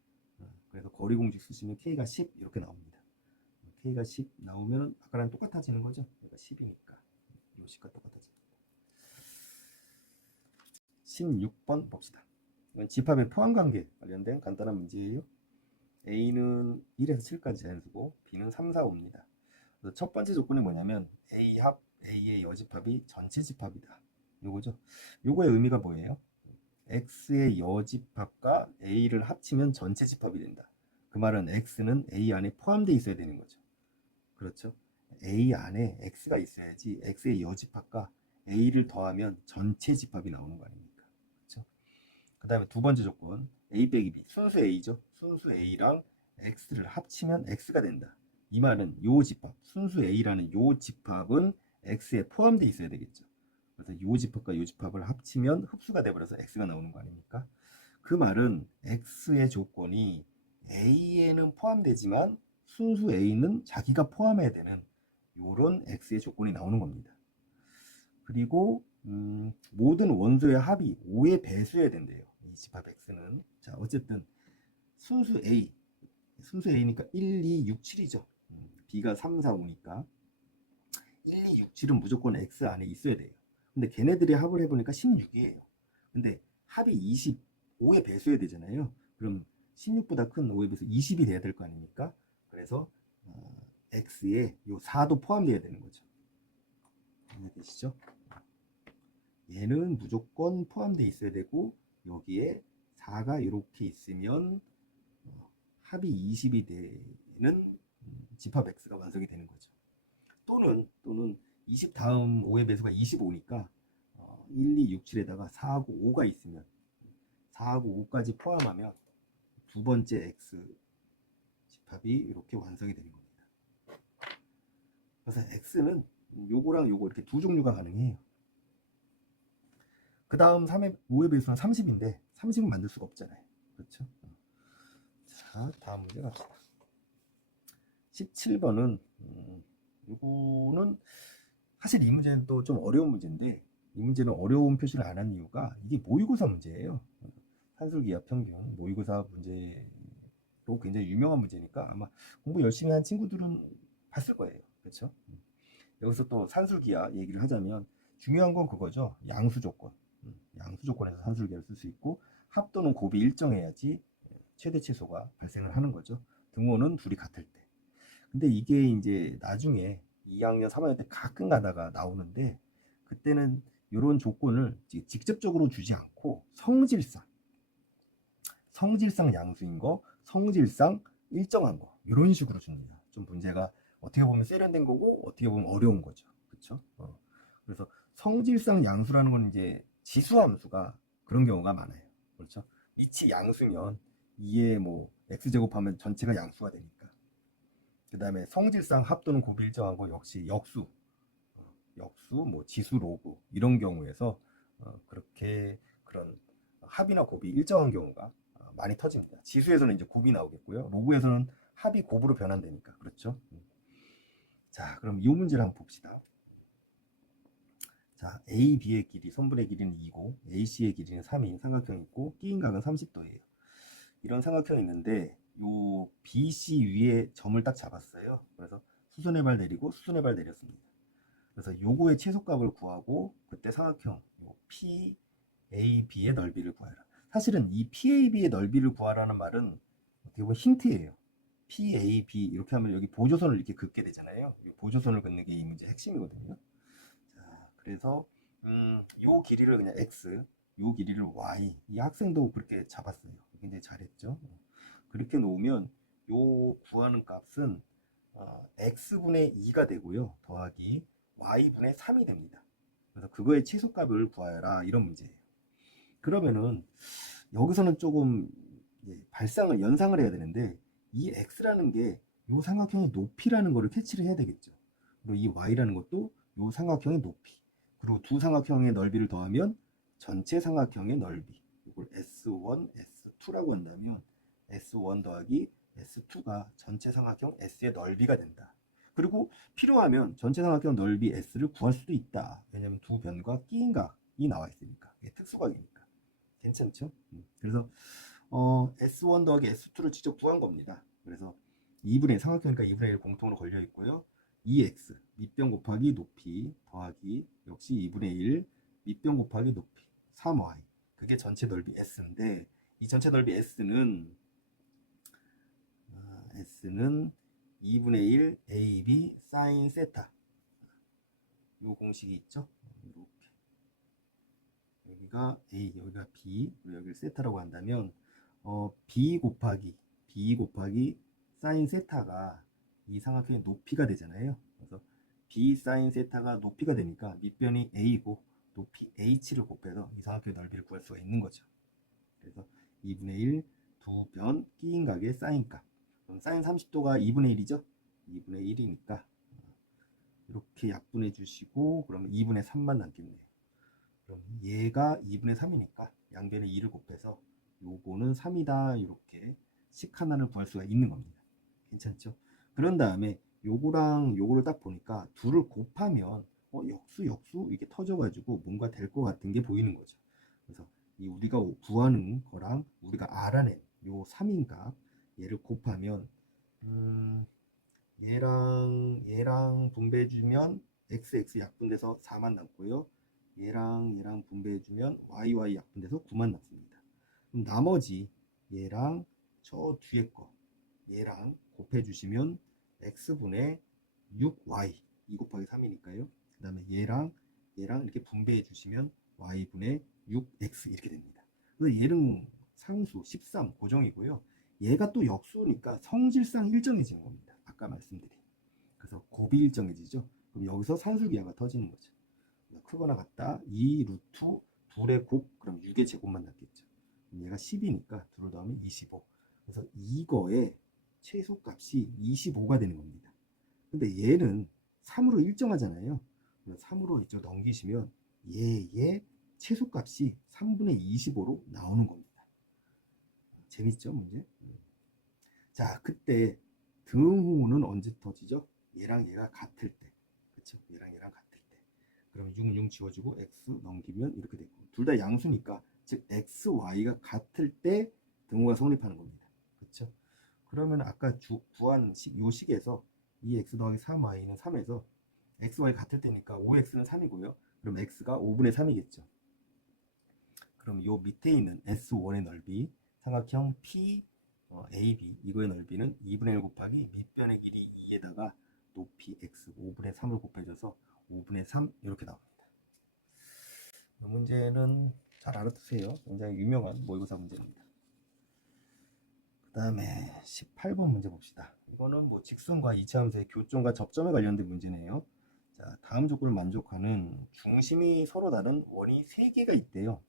그래서 거리 공식 쓰시면 K가 10 이렇게 나옵니다. K가 10 나오면 아까랑 똑같아지는 거죠. 그러니까 10이니까 이 식과 똑같아집니다. 16번 봅시다. 이건 집합의 포함관계 관련된 간단한 문제예요. A는 1에서 7까지 자연수고 B는 3, 4, 5입니다. 그래서 첫 번째 조건이 뭐냐면 A 합 A의 여집합이 전체 집합이다. 요거죠. 요거의 의미가 뭐예요? X의 여집합과 A를 합치면 전체 집합이 된다. 그 말은 X는 A 안에 포함되어 있어야 되는 거죠. 그렇죠? A 안에 X가 있어야지 X의 여집합과 A를 더하면 전체 집합이 나오는 거 아닙니까? 그렇죠? 그 다음에 두 번째 조건 A 빼기 B 순수 A죠. 순수 A랑 X를 합치면 X가 된다. 이 말은 요 집합 순수 A라는 요 집합은 X에 포함되어 있어야 되겠죠. 그래서 요 집합과 요 집합을 합치면 흡수가 돼버려서 X가 나오는 거 아닙니까? 그 말은 X의 조건이 A에는 포함되지만 순수 A는 자기가 포함해야 되는 요런 X의 조건이 나오는 겁니다. 그리고 모든 원소의 합이 5의 배수여야 된대요. 이 집합 X는. 자, 어쨌든 순수 A니까 1, 2, 6, 7이죠. B가 3, 4, 5니까 1, 2, 6, 7은 무조건 X 안에 있어야 돼요. 근데 걔네들이 합을 해보니까 16이에요. 근데 합이 25의 배수여야 되잖아요. 그럼 16보다 큰 5의 배수 20이 돼야 될 거 아닙니까? 그래서 X에 요 4도 포함되어야 되는 거죠. 이해되시죠? 얘는 무조건 포함되어 있어야 되고 여기에 4가 이렇게 있으면 합이 20이 되는 집합 X가 완성이 되는 거죠. 또는 20 다음 5의 배수가 25니까 1, 2, 6, 7에다가 4하고 5가 있으면 4하고 5까지 포함하면 두 번째 X 집합이 이렇게 완성이 되는 겁니다. 그래서 X는 요거랑 요거 이렇게 두 종류가 가능해요. 그 다음 5의 배수는 30인데 30은 만들 수가 없잖아요. 그렇죠? 자, 다음 문제 갑시다. 17번은 요거는 사실 이 문제는 또 좀 어려운 문제인데 이 문제는 어려운 표시를 안 한 이유가 이게 모의고사 문제예요. 산술기하 평균 모의고사 문제로 굉장히 유명한 문제니까 아마 공부 열심히 한 친구들은 봤을 거예요. 그렇죠? 여기서 또 산술기하 얘기를 하자면 중요한 건 그거죠. 양수 조건. 양수 조건에서 산술기하를 쓸 수 있고 합 또는 곱이 일정해야지 최대 최소가 발생을 하는 거죠. 등호는 둘이 같을 때. 근데 이게 이제 나중에 2학년, 3학년 때 가끔 가다가 나오는데 그때는 이런 조건을 직접적으로 주지 않고 성질상 양수인 거, 성질상 일정한 거 이런 식으로 줍니다. 좀 문제가 어떻게 보면 세련된 거고 어떻게 보면 어려운 거죠. 그렇죠? 그래서 성질상 양수라는 건 이제 지수함수가 그런 경우가 많아요. 그렇죠? 이치 양수면 2에 뭐 x제곱하면 전체가 양수가 되니까. 그 다음에 성질상 합 또는 곱이 일정한 거 역시 역수, 뭐 지수 로그 이런 경우에서 그렇게 그런 합이나 곱이 일정한 경우가 많이 터집니다. 지수에서는 이제 곱이 나오겠고요. 로그에서는 합이 곱으로 변환되니까 그렇죠. 자, 그럼 이 문제를 한번 봅시다. 자, A, B의 길이, 선분의 길이는 2고 A, C의 길이는 3인 삼각형이 있고 끼인 각은 30도예요. 이런 삼각형이 있는데 요 B, C 위에 점을 딱 잡았어요. 그래서 수순의 발 내리고 수순의 발 내렸습니다. 그래서 요거의 최소값을 구하고 그때 삼각형 요 P, A, B의 넓이를 구하라. 사실은 이 P, A, B의 넓이를 구하라는 말은 어떻게 보면 힌트예요. P, A, B 이렇게 하면 여기 보조선을 이렇게 긋게 되잖아요. 보조선을 긋는 게 이 문제의 핵심이거든요. 자, 그래서 요 길이를 그냥 X, 요 길이를 Y. 이 학생도 그렇게 잡았어요. 굉장히 잘했죠. 그렇게 놓으면 요 구하는 값은 x분의 2가 되고요. 더하기 y분의 3이 됩니다. 그래서 그거의 최소값을 구하라 이런 문제예요. 그러면은 여기서는 조금 연상을 해야 되는데 이 x라는 게 요 삼각형의 높이라는 거를 캐치를 해야 되겠죠. 그리고 이 y라는 것도 요 삼각형의 높이. 그리고 두 삼각형의 넓이를 더하면 전체 삼각형의 넓이. 이걸 S1, S2라고 한다면 S1 더하기 S2가 전체 삼각형 S의 넓이가 된다. 그리고 필요하면 전체 삼각형 넓이 S를 구할 수도 있다. 왜냐하면 두 변과 끼인 각이 나와 있으니까. 이게 특수각이니까. 괜찮죠? 그래서 S1 더하기 S2를 직접 구한 겁니다. 그래서 2분의 삼각형이니까 2분의 1 공통으로 걸려 있고요. 2x 밑변 곱하기 높이 더하기 역시 2분의 1 밑변 곱하기 높이 3y 그게 전체 넓이 s인데 이 전체 넓이 S는 2분의 1 AB 사인 세타 요 공식이 있죠. 이렇게 여기가 A 여기가 B 여기를 세타라고 한다면 B 곱하기 사인 세타가 이 삼각형의 높이가 되잖아요. 그래서 B 사인 세타가 높이가 되니까 밑변이 A고 높이 H를 곱해서 이 삼각형의 넓이를 구할 수가 있는 거죠. 그래서 2분의 1 두 변 끼인 각의 사인값. 그럼 사인 30도가 2분의 1이죠? 2분의 1이니까 이렇게 약분해 주시고 그러면 2분의 3만 남겠네요. 그럼 얘가 2분의 3이니까 양변에 2를 곱해서 요거는 3이다 이렇게 식 하나를 구할 수가 있는 겁니다. 괜찮죠? 그런 다음에 요거랑 요거를 딱 보니까 둘을 곱하면 역수 이게 터져가지고 뭔가 될 것 같은 게 보이는 거죠. 그래서 이 우리가 구하는 거랑 우리가 알아낸 요 3인값 얘를 곱하면 얘랑 분배해주면 XX 약분돼서 4만 남고요. 얘랑 분배해주면 YY 약분돼서 9만 남습니다. 그럼 나머지 얘랑 저 뒤에 거 얘랑 곱해주시면 X분의 6Y 2 곱하기 3이니까요. 그 다음에 얘랑 이렇게 분배해주시면 Y분의 6X 이렇게 됩니다. 그래서 얘는 상수 13 고정이고요. 얘가 또 역수니까 성질상 일정해지는 겁니다. 아까 말씀드린. 그래서 곱이 일정해지죠. 그럼 여기서 산술기하가 터지는 거죠. 크거나 같다. 2 루트 둘의 곱 그럼 6의 제곱만 남겠죠. 얘가 10이니까 둘을 더하면 25. 그래서 이거의 최소값이 25가 되는 겁니다. 근데 얘는 3으로 일정하잖아요. 3으로 이쪽 넘기시면 얘의 최소값이 3분의 25로 나오는 겁니다. 재밌죠, 문제? 자, 그때 등호는 언제 터지죠? 얘랑 얘가 같을 때. 그쵸? 얘랑 같을 때. 그럼 6 지워주고 x 넘기면 이렇게 되고 둘 다 양수니까 즉 x, y가 같을 때 등호가 성립하는 겁니다. 그쵸? 그러면 아까 구한 요 식에서 2x 더하기 3y는 3에서 x, y 같을 때니까 5x는 3이고요. 그럼 x가 5분의 3이겠죠. 그럼 요 밑에 있는 S1의 넓이 삼각형 P AB 이거의 넓이는 2분의 1 곱하기 밑변의 길이 2에다가 높이 x 5분의 3을 곱해줘서 5분의 3 이렇게 나옵니다. 이 문제는 잘 알아두세요. 굉장히 유명한 모의고사 문제입니다. 그 다음에 18번 문제 봅시다. 이거는 뭐 직선과 이차함수의 교점과 접점에 관련된 문제네요. 자, 다음 조건을 만족하는 중심이 서로 다른 원이 3개가 있대요.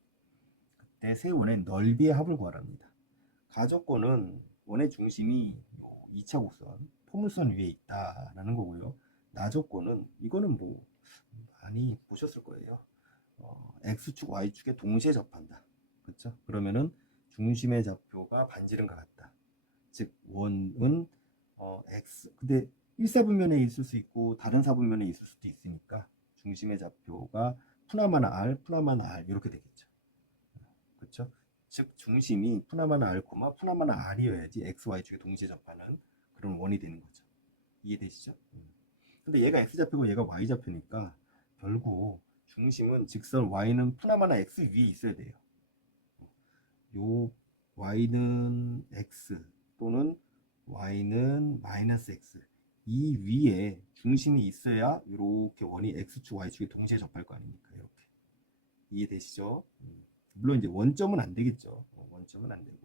그때 세 원의 넓이의 합을 구하랍니다. 가조건은 원의 중심이 2차 곡선, 포물선 위에 있다라는 거고요. 나조건은 이거는 뭐 많이 보셨을 거예요. X축, Y축에 동시에 접한다. 그렇죠? 그러면은 중심의 좌표가 반지름과 같다. 즉 원은 X 근데 1사분면에 있을 수 있고 다른 사분면에 있을 수도 있으니까 중심의 좌표가 푸나마나 R 이렇게 되겠죠. 그렇죠? 즉 중심이 푸나마나 R, 푸나마나 R이어야지 X, Y 축에 동시에 접하는 그런 원이 되는 거죠. 이해되시죠? 근데 얘가 X좌표고 얘가 Y좌표니까 결국 중심은 직선 Y는 푸나마나 X 위에 있어야 돼요. 요 Y는 X 또는 Y는 마이너스 X 이 위에 중심이 있어야 이렇게 원이 X축, Y축에 동시에 접할 거 아닙니까? 이렇게 이해되시죠? 물론 이제 원점은 안 되겠죠. 원점은 안 되고.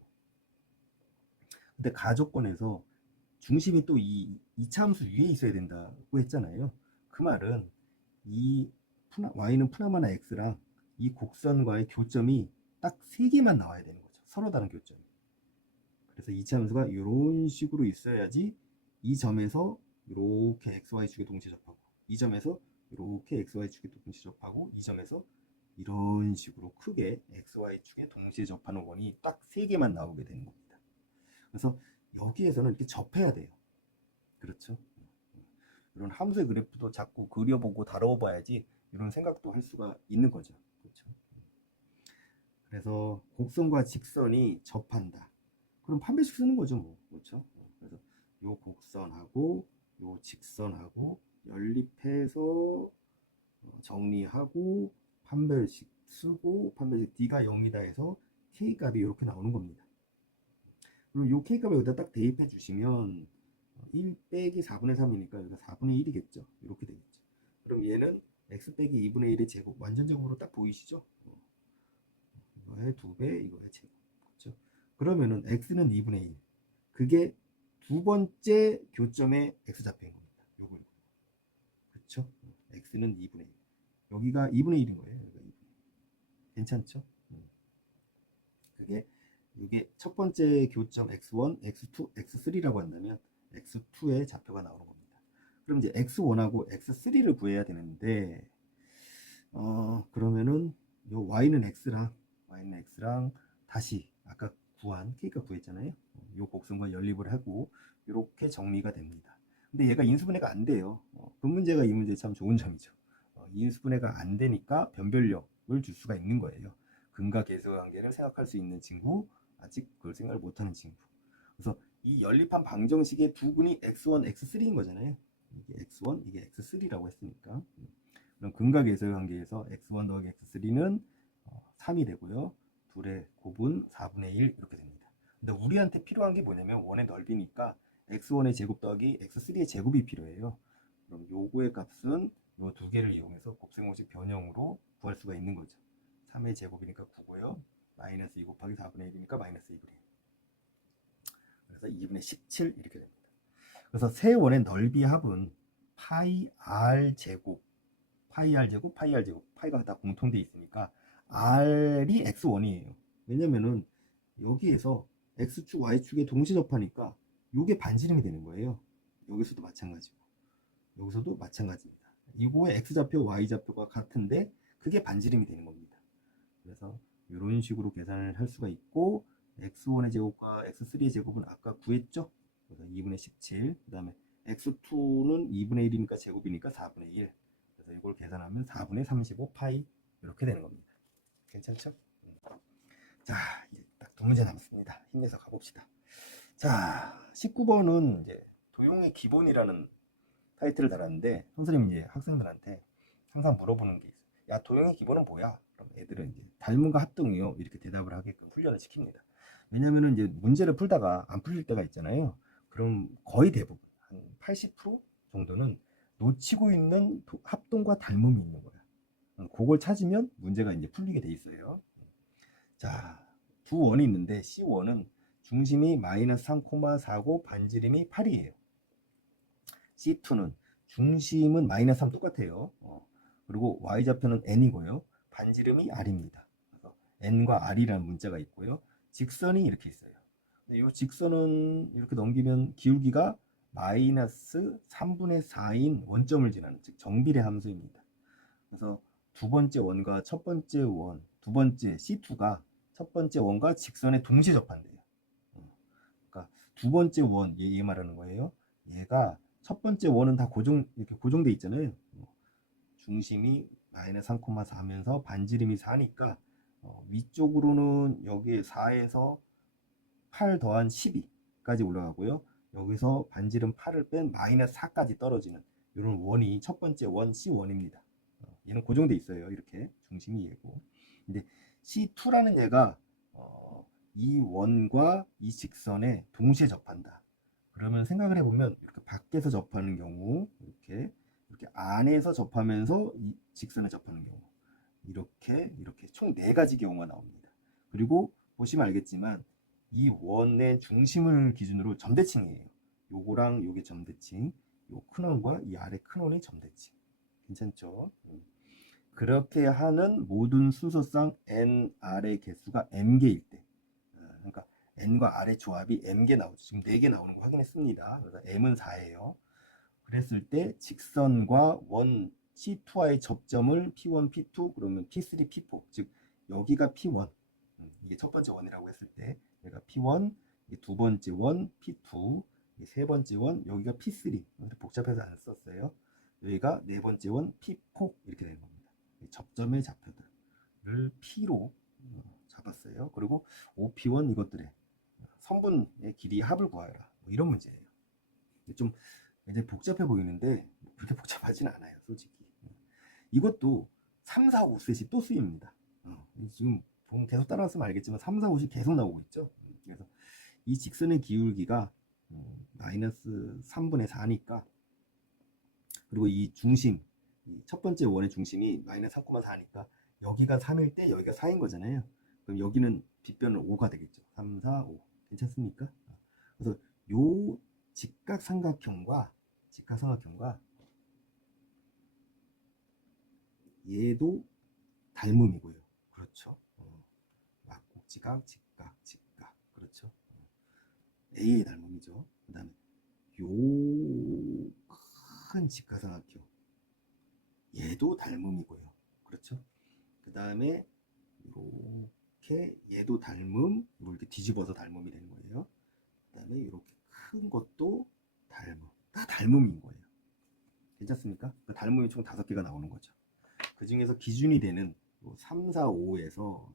근데 가조건에서 중심이 또 이 이차함수 위에 있어야 된다고 했잖아요. 그 말은 이 y는 푸나마나 x랑 이 곡선과의 교점이 딱 3개만 나와야 되는 거죠. 서로 다른 교점이. 그래서 이차함수가 이런 식으로 있어야지 이 점에서 이렇게 xy축에 동시에 접하고 이 점에서 이렇게 xy축에 동시에 접하고 이 점에서 이런 식으로 크게 xy축에 동시에 접하는 원이 딱 3개만 나오게 되는 겁니다. 그래서 여기에서는 이렇게 접해야 돼요. 그렇죠? 이런 함수의 그래프도 자꾸 그려보고 다뤄봐야지 이런 생각도 할 수가 있는 거죠. 그렇죠? 그래서 곡선과 직선이 접한다. 그럼 판별식 쓰는 거죠, 뭐. 그렇죠? 그래서 요 곡선하고 요 직선하고 연립해서 정리하고 판별식 쓰고 판별식 D가 0이다 해서 K값이 이렇게 나오는 겁니다. 그럼 요 K값을 여기다 딱 대입해 주시면 1 빼기 4분의 3이니까 여기가 4분의 1이겠죠. 이렇게 되겠죠. 그럼 얘는 x 빼기 2분의 1의 제곱 완전 제곱으로 딱 보이시죠? 이거의 2배, 이거의 제곱. 그렇죠? 그러면은 x는 2분의 1. 그게 두 번째 교점의 x좌표인 겁니다. 요거. 그렇죠? x는 2분의 1. 여기가 2분의 1인 거예요. 여기가 2분의 1. 괜찮죠? 그게 이게 첫 번째 교점 x1, x2, x3라고 한다면 x2의 좌표가 나오는 겁니다. 그럼 이제 x1하고 x3를 구해야 되는데 그러면은 요 y는 x랑 다시 아까 구한 k값 구했잖아요. 요 곡선과 연립을 하고 이렇게 정리가 됩니다. 근데 얘가 인수분해가 안 돼요. 그 문제가 이 문제 참 좋은 점이죠. 인수분해가 안 되니까 변별력을 줄 수가 있는 거예요. 근과 계수 관계를 생각할 수 있는 친구, 아직 그걸 생각을 못하는 친구. 그래서 이 연립한 방정식의 두 분이 x1, x3인 거잖아요. 이게 x1, 이게 x3라고 했으니까. 그럼 근과 계수 관계에서 x1 더하기 x3는 3이 되고요. 둘의 곱은 4분의 1 이렇게 됩니다. 근데 우리한테 필요한 게 뭐냐면 원의 넓이니까 x1의 제곱 더하기 x3의 제곱이 필요해요. 그럼 요거의 값은 요 두 개를 이용해서 곱셈공식 변형으로 구할 수가 있는 거죠. 3의 제곱이니까 9고요. 마이너스 2 곱하기 4분의 1이니까 마이너스 2분의 1. 그래서 2분의 17 이렇게 됩니다. 그래서 세 원의 넓이 합은 파이 r 제곱, 파이 r 제곱, 파이 r 제곱, 파이가 다 공통돼 있으니까 r이 x1이에요. 왜냐면은 여기에서 x축, y축에 동시 접하니까 이게 반지름이 되는 거예요. 여기서도 마찬가지고 여기서도 마찬가지입니다. 이거의 x좌표, y좌표가 같은데 그게 반지름이 되는 겁니다. 그래서 이런 식으로 계산을 할 수가 있고 x1의 제곱과 x3의 제곱은 아까 구했죠? 그래서 2분의 17, 그 다음에 x2는 2분의 1이니까 제곱이니까 4분의 1. 그래서 이걸 계산하면 4분의 35 파이 이렇게 되는 겁니다. 괜찮죠? 자, 이제 딱 두 문제 남았습니다. 힘내서 가봅시다. 자, 19번은 이제 도형의 기본이라는 타이틀을 달았는데 선생님이 이제 학생들한테 항상 물어보는 게 있어요. 야, 도형의 기본은 뭐야? 그럼 애들은 이제 닮음과 합동이요. 이렇게 대답을 하게끔 훈련을 시킵니다. 왜냐면은 이제 문제를 풀다가 안 풀릴 때가 있잖아요. 그럼 거의 대부분 한 80% 정도는 놓치고 있는 합동과 닮음이 있는 거야. 그걸 찾으면 문제가 이제 풀리게 돼 있어요. 자, 두 원이 있는데 C1은 중심이 마이너스 3,4고 반지름이 8이에요. C2는 중심은 마이너스 3 똑같아요. 그리고 y좌표는 n이고요. 반지름이 r입니다. 그래서 n과 r이라는 문자가 있고요. 직선이 이렇게 있어요. 이 직선은 이렇게 넘기면 기울기가 마이너스 3분의 4인 원점을 지나는 즉 정비례 함수입니다. 그래서 두 번째 원과 첫 번째 원, 두 번째 C2가 첫 번째 원과 직선에 동시에 접한대요. 그러니까 두 번째 원, 얘 말하는 거예요. 얘가 첫 번째 원은 다 이렇게 고정돼 있잖아요. 중심이 마이너스 3,4면서 반지름이 4니까 위쪽으로는 여기 4에서 8 더한 12까지 올라가고요. 여기서 반지름 8을 뺀 마이너스 4까지 떨어지는 이런 원이 첫 번째 원 C1입니다. 얘는 고정돼 있어요. 이렇게 중심이 얘고. 근데 C2라는 얘가 이 원과 이 직선에 동시에 접한다. 그러면 생각을 해보면 이렇게 밖에서 접하는 경우 이렇게 안에서 접하면서 이 직선에 접하는 경우 이렇게 총 4가지 경우가 나옵니다. 그리고 보시면 알겠지만 이 원의 중심을 기준으로 점대칭이에요. 요거랑 요게 점대칭, 요 큰 원과 이 아래 큰 원이 점대칭. 괜찮죠? 그렇게 하는 모든 순서상 n, r의 개수가 m개일 때, 그러니까 n과 r의 조합이 m개 나오죠. 지금 4개 나오는 거 확인했습니다. 그래서 m은 4예요. 그랬을 때 직선과 원 C2와의 접점을 P1, P2, 그러면 P3, P4, 즉 여기가 P1, 이게 첫 번째 원이라고 했을 때 여기가 P1, 두 번째 원 P2, 세 번째 원 여기가 P3, 복잡해서 안 썼어요. 여기가 네 번째 원 P4 이렇게 되는 겁니다. 접점의 좌표들을 P로 잡았어요. 그리고 OP1 이것들의 선분의 길이 합을 구하여라. 뭐 이런 문제예요. 좀 굉장히 복잡해 보이는데 그렇게 복잡하진 않아요, 솔직히. 이것도 3, 4, 5셋이 또 쓰입니다. 지금 보면 계속 따라왔으면 알겠지만 3, 4, 5이 계속 나오고 있죠. 그래서 이 직선의 기울기가 마이너스 3분의 4니까, 그리고 이 중심, 이 첫 번째 원의 중심이 마이너스 3,4니까 여기가 3일 때 여기가 4인 거잖아요. 그럼 여기는 빗변은 5가 되겠죠. 3, 4, 5. 괜찮습니까? 그래서 요 직각삼각형과 얘도 닮음이고요. 그렇죠. 막곡지각, 직각. 그렇죠. A의 닮음이죠. 그 다음에 요 큰 직각삼각형, 얘도 닮음이고요. 그렇죠. 그 다음에 이렇게 얘도 닮음, 이렇게 뒤집어서 닮음이 되는 거예요. 그 다음에 이렇게 큰 것도 닮음, 다 닮음인 거예요. 괜찮습니까? 그 닮음이 총 5개가 나오는 거죠. 그 중에서 기준이 되는 3, 4, 5에서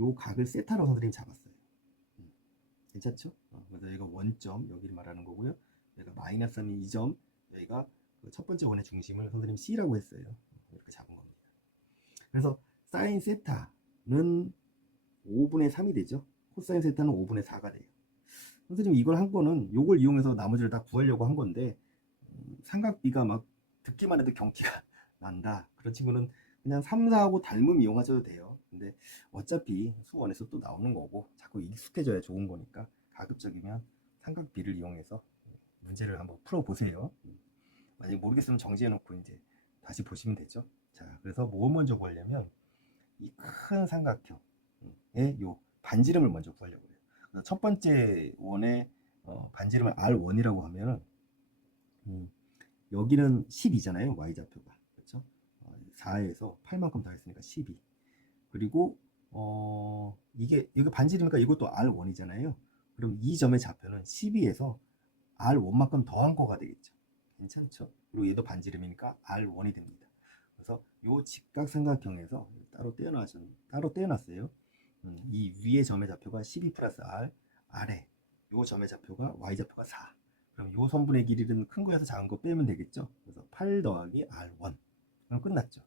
요 각을 세타로 선생님이 잡았어요. 괜찮죠? 그래서 여기가 원점, 여기를 말하는 거고요. 여기가 마이너스 3이 2점, 여기가 첫 번째 원의 중심을 선생님 C라고 했어요. 이렇게 잡은 겁니다. 그래서 사인 세타는 5분의 3이 되죠. 코사인 세타는 5분의 4가 돼요. 선생님 이걸 한 거는 요걸 이용해서 나머지를 다 구하려고 한 건데, 삼각비가 막 듣기만 해도 경기가 난다, 그런 친구는 그냥 3, 4하고 닮음 이용하셔도 돼요. 근데 어차피 수원에서 또 나오는 거고 자꾸 익숙해져야 좋은 거니까 가급적이면 삼각비를 이용해서 문제를 한번 풀어보세요. 만약에 모르겠으면 정지해놓고 이제 다시 보시면 되죠. 자, 그래서 뭐 먼저 구하려면 이 큰 삼각형의 요 반지름을 먼저 구하려고 해요. 그래서 첫 번째 원의 반지름을 R1이라고 하면은 여기는 12잖아요, y좌표가. 그렇죠? 4에서 8만큼 더했으니까 12. 그리고 이게 여기 반지름이니까 이것도 R1이잖아요. 그럼 이 점의 좌표는 12에서 R1만큼 더한 거가 되겠죠. 괜찮죠? 그리고 얘도 반지름이니까 R1이 됩니다. 그래서 요 직각삼각형에서 따로 떼어놨어요. 이 위의 점의 좌표가 12 플러스 R, 아래 요 점의 좌표가 Y좌표가 4. 그럼 요 선분의 길이는 큰 거에서 작은 거 빼면 되겠죠. 그래서 8 더하기 R1. 그럼 끝났죠.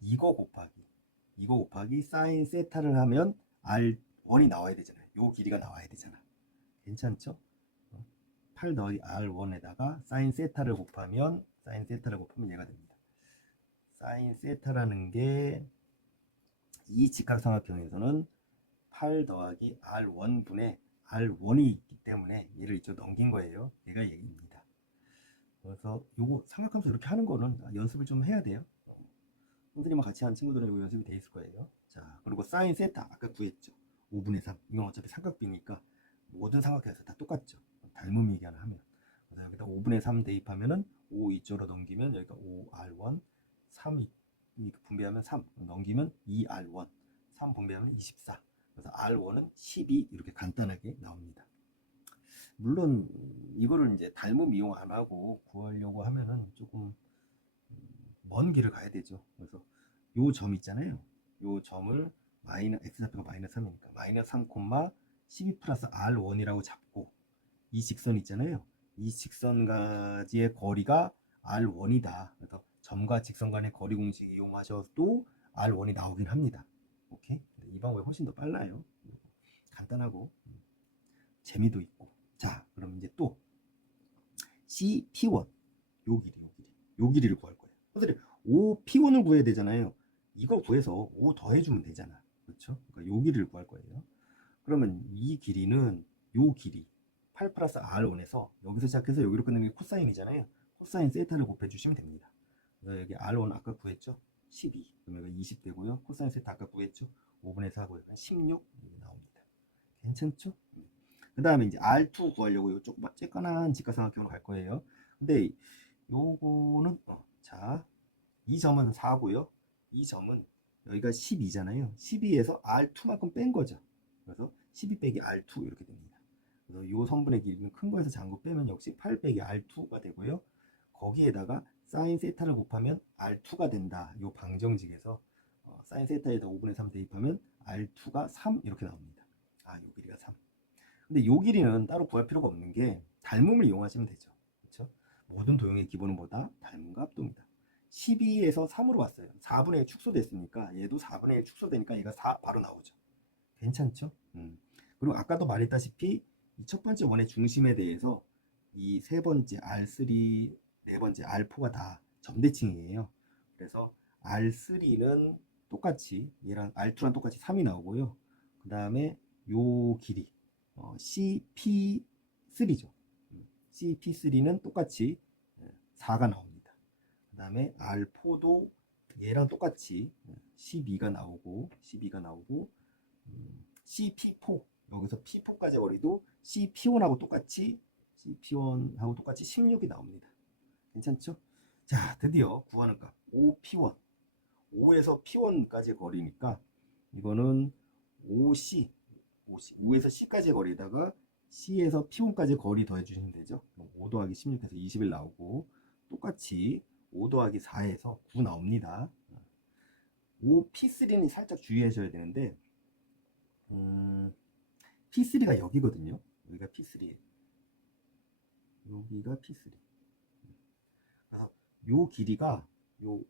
이거 곱하기 사인 세타를 하면 R1이 나와야 되잖아요. 요 길이가 나와야 되잖아. 괜찮죠? 8 더하기 R1에다가 사인 세타를 곱하면 얘가 됩니다. 사인 세타라는 게 이 직각삼각형에서는 8 더하기 R1분의 R1이 있기 때문에 얘를 이쪽 넘긴 거예요. 얘가 얘입니다. 그래서 요거 삼각함수 이렇게 하는 거는 연습을 좀 해야 돼요. 선생님과 같이 한 친구들은 이거 연습이 돼 있을 거예요. 자, 그리고 사인 세타 아까 구했죠. 5분의 3. 이건 어차피 삼각비니까 모든 삼각형에서 다 똑같죠. 닮음이기 하나 하면. 그래서 여기다 5분의 3 대입하면은 5 이쪽으로 넘기면 여기가 5R1, 3 분배하면 3 넘기면 2R1, 3 분배하면 24. 그래서 R1은 12 이렇게 간단하게 나옵니다. 물론 이거를 이제 닮음 이용 안 하고 구하려고 하면은 조금 먼 길을 가야 되죠. 그래서 요 점 있잖아요. 요 점을 x좌표가 마이너스 3이니까 마이너스 3, 12 플러스 R1이라고 잡고, 이 직선 있잖아요. 이 직선까지의 거리가 R1이다. 그래서 점과 직선 간의 거리 공식 이용하셔도 R1이 나오긴 합니다. 오케이? 이 방법이 훨씬 더 빨라요. 간단하고 재미도 있고. 자, 그럼 이제 또 CP1 요 길이를 구할 거예요. 선생님 5P1을 구해야 되잖아요. 이거 구해서 5 더해주면 되잖아. 그렇죠? 그러니까 요 길이를 구할 거예요. 그러면 이 길이는 요 길이 8 플러스 R1에서 여기서 시작해서 여기로 끝내는 게 코사인이잖아요. 코사인 세타를 곱해주시면 됩니다. 그래서 여기 R1 아까 구했죠? 12. 그러면 20 되고요. 코사인 세타 아까 구했죠? 5분의 4고요. 16 이렇게 나옵니다. 괜찮죠? 그 다음에 이제 R2 구하려고 요 조금 쬐끈한 직각삼각형으로 갈 거예요. 근데 요거는 자, 이 점은 4고요. 이 점은 여기가 12잖아요. 12에서 R2만큼 뺀 거죠. 그래서 12 빼기 R2 이렇게 됩니다. 그래서 요 선분의 길이는 큰 거에서 작은 거 빼면 역시 8 빼기 R2가 되고요. 거기에다가 사인 세타를 곱하면 R2가 된다. 요 방정식에서 사인 세타에다 5분의 3 대입하면 R2가 3 이렇게 나옵니다. 요 길이가 3. 근데 요 길이는 따로 구할 필요가 없는 게 닮음을 이용하시면 되죠. 그렇죠? 모든 도형의 기본은 뭐다? 닮음과 합동이다. 12에서 3으로 왔어요. 4분의 1 축소됐으니까 얘도 4분의 1 축소되니까 얘가 4 바로 나오죠. 괜찮죠? 그리고 아까도 말했다시피 이 첫 번째 원의 중심에 대해서 이 세 번째 R3, 네 번째 R4가 다 점대칭이에요. 그래서 R3는 똑같이 얘랑 R2랑 똑같이 3이 나오고요. 그 다음에 요 길이 CP3죠. CP3는 똑같이 4가 나옵니다. 그 다음에 R4도 얘랑 똑같이 12가 나오고 CP4 여기서 P4까지 거리도 CP1하고 똑같이 16이 나옵니다. 괜찮죠? 자, 드디어 구하는 값 OP1 5에서 P1까지 거리니까 이거는 OC 5에서 C까지 거리다가 C에서 P1까지 거리 더해 주시면 되죠. 5 더하기 16해서 21 나오고 똑같이 5 더하기 4에서 9 나옵니다. P3는 살짝 주의하셔야 되는데 P3가 여기거든요. 여기가 P3. 여기가 P3. 그래서 요 길이가 요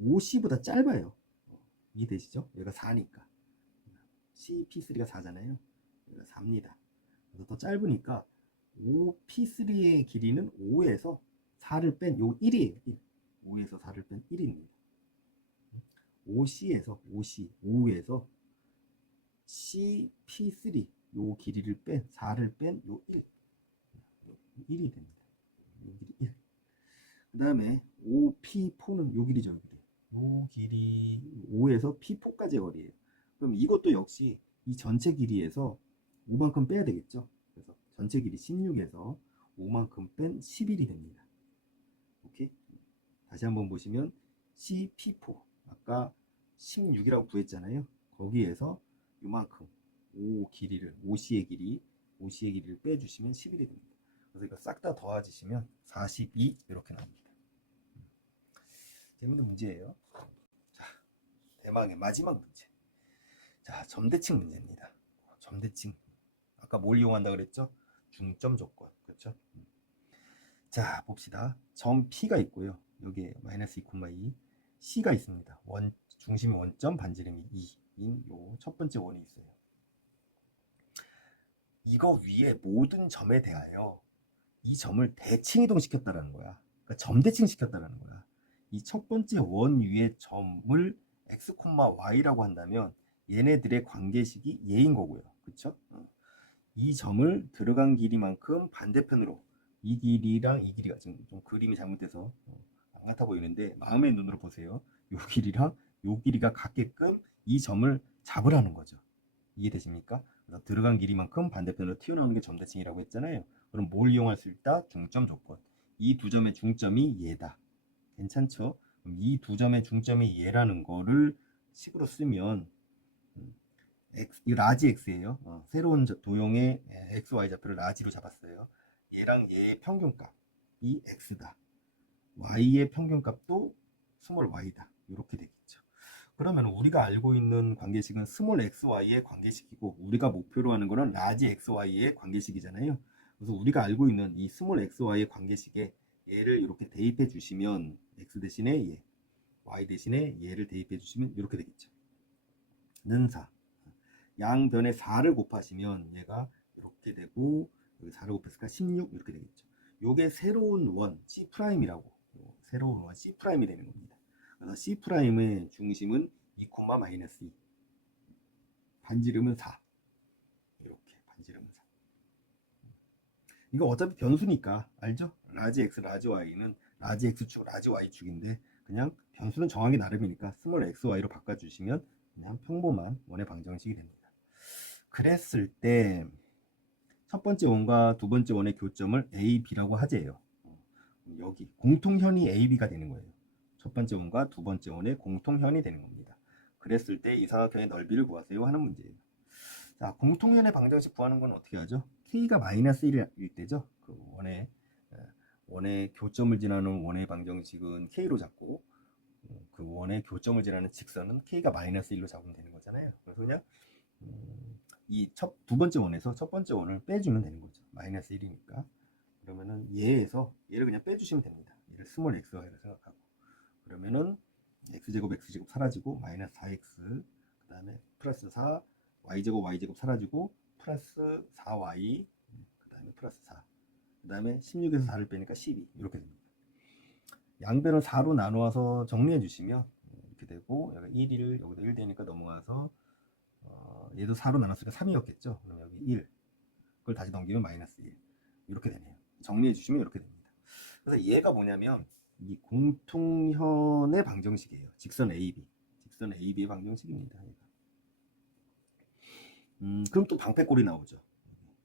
5C보다 짧아요. 이해되시죠? 얘가 4니까. CP3가 4잖아요. 얘가 4입니다. 그래서 더 짧으니까 5P3의 길이는 5에서 4를 뺀 요 1이에요. 1. 5에서 4를 뺀 1입니다. 5에서 CP3 요 길이를 뺀 4를 뺀 요 1. 1이 됩니다. 요 길이 1. 그 다음에 OP4는 요 길이죠. 요 길이 5에서 P4까지 거리예요. 그럼 이것도 역시 이 전체 길이에서 5만큼 빼야 되겠죠. 그래서 전체 길이 16에서 5만큼 뺀 11이 됩니다. 오케이? 다시 한번 보시면 CP4 아까 16이라고 구했잖아요. 거기에서 요만큼 OC의 길이를 빼주시면 11이 됩니다. 그래서 이거 싹 다 더해지시면 42 이렇게 나옵니다. 재밌는 문제예요. 자, 대망의 마지막 문제. 자, 점대칭 문제입니다. 점대칭. 아까 뭘 이용한다 그랬죠? 중점 조건. 그렇죠? 자, 봅시다. 점 P가 있고요. 여기에 마이너스 2,2 C가 있습니다. 중심이 원점, 반지름이 2인 요 첫 번째 원이 있어요. 이거 위에 모든 점에 대하여 이 점을 대칭 이동시켰다라는 거야. 그러니까 점대칭 시켰다라는 거야. 이 첫 번째 원 위의 점을 x, y라고 한다면 얘네들의 관계식이 얘인 거고요. 그쵸? 이 점을 들어간 길이만큼 반대편으로 이 길이랑 이 길이가 지금 좀 그림이 잘못돼서 안 같아 보이는데 마음의 눈으로 보세요. 요 길이랑 요 길이가 같게끔 이 점을 잡으라는 거죠. 이해되십니까? 그래서 들어간 길이만큼 반대편으로 튀어나오는 게 점대칭이라고 했잖아요. 그럼 뭘 이용할 수 있다? 중점 조건. 이 두 점의 중점이 얘다. 괜찮죠? 그럼 이 두 점의 중점이 얘라는 거를 식으로 쓰면 이 라지 x예요. 새로운 도형의 x, y 좌표를 라지로 잡았어요. 얘랑 얘의 평균값이 x다. y의 평균값도 스몰 y다. 이렇게 되겠죠. 그러면 우리가 알고 있는 관계식은 스몰 xy의 관계식이고 우리가 목표로 하는 거는 라지 xy의 관계식이잖아요. 그래서 우리가 알고 있는 이 스몰 xy의 관계식에 얘를 이렇게 대입해 주시면 x 대신에 얘, y 대신에 얘를 대입해 주시면 이렇게 되겠죠. 는 4. 양변에 4를 곱하시면 얘가 이렇게 되고 여기 4를 곱했으니까 16 이렇게 되겠죠. 요게 새로운 원 C'이라고 새로운 원 C'이 되는 겁니다. 그래서 C'의 중심은 2, 마이너스 2 반지름은 4 이렇게 반지름은 4 이거 어차피 변수니까 알죠? 라지 x, 라지 y는 라지 x축, 라지 y축인데 그냥 변수는 정하기 나름이니까 스몰 xy로 바꿔주시면 그냥 평범한 원의 방정식이 됩니다. 그랬을 때 첫 번째 원과 두 번째 원의 교점을 A, B라고 하재요. 여기 공통현이 A, B가 되는 거예요. 첫 번째 원과 두 번째 원의 공통현이 되는 겁니다. 그랬을 때 이삼각형의 넓이를 구하세요 하는 문제예요. 자, 공통현의 방정식 구하는 건 어떻게 하죠? K가 마이너스 1일 때죠. 그 원의 교점을 지나는 원의 방정식은 K로 잡고 그 원의 교점을 지나는 직선은 K가 마이너스 1로 잡으면 되는 거잖아요. 그래서 그냥 이 두 번째 원에서 첫 번째 원을 빼주면 되는 거죠. 마이너스 1이니까. 그러면은 얘에서 얘를 그냥 빼주시면 됩니다. 얘를 스몰 x가 생각하고 그러면은 x제곱 사라지고 마이너스 4x 그 다음에 플러스 4 y제곱 사라지고 플러스 4y 그 다음에 플러스 4 그 다음에 16에서 4를 빼니까 12 이렇게 됩니다. 양변을 4로 나누어서 정리해 주시면 이렇게 되고 여기 1을 여기다 1 되니까 넘어가서 얘도 4로 나눴으니까 3이었겠죠. 그럼 여기 1 그걸 다시 넘기면 마이너스 1 이렇게 되네요. 정리해 주시면 이렇게 됩니다. 그래서 얘가 뭐냐면 이 공통현의 방정식이에요. 직선 AB의 방정식입니다. 그럼 또 방패꼴이 나오죠.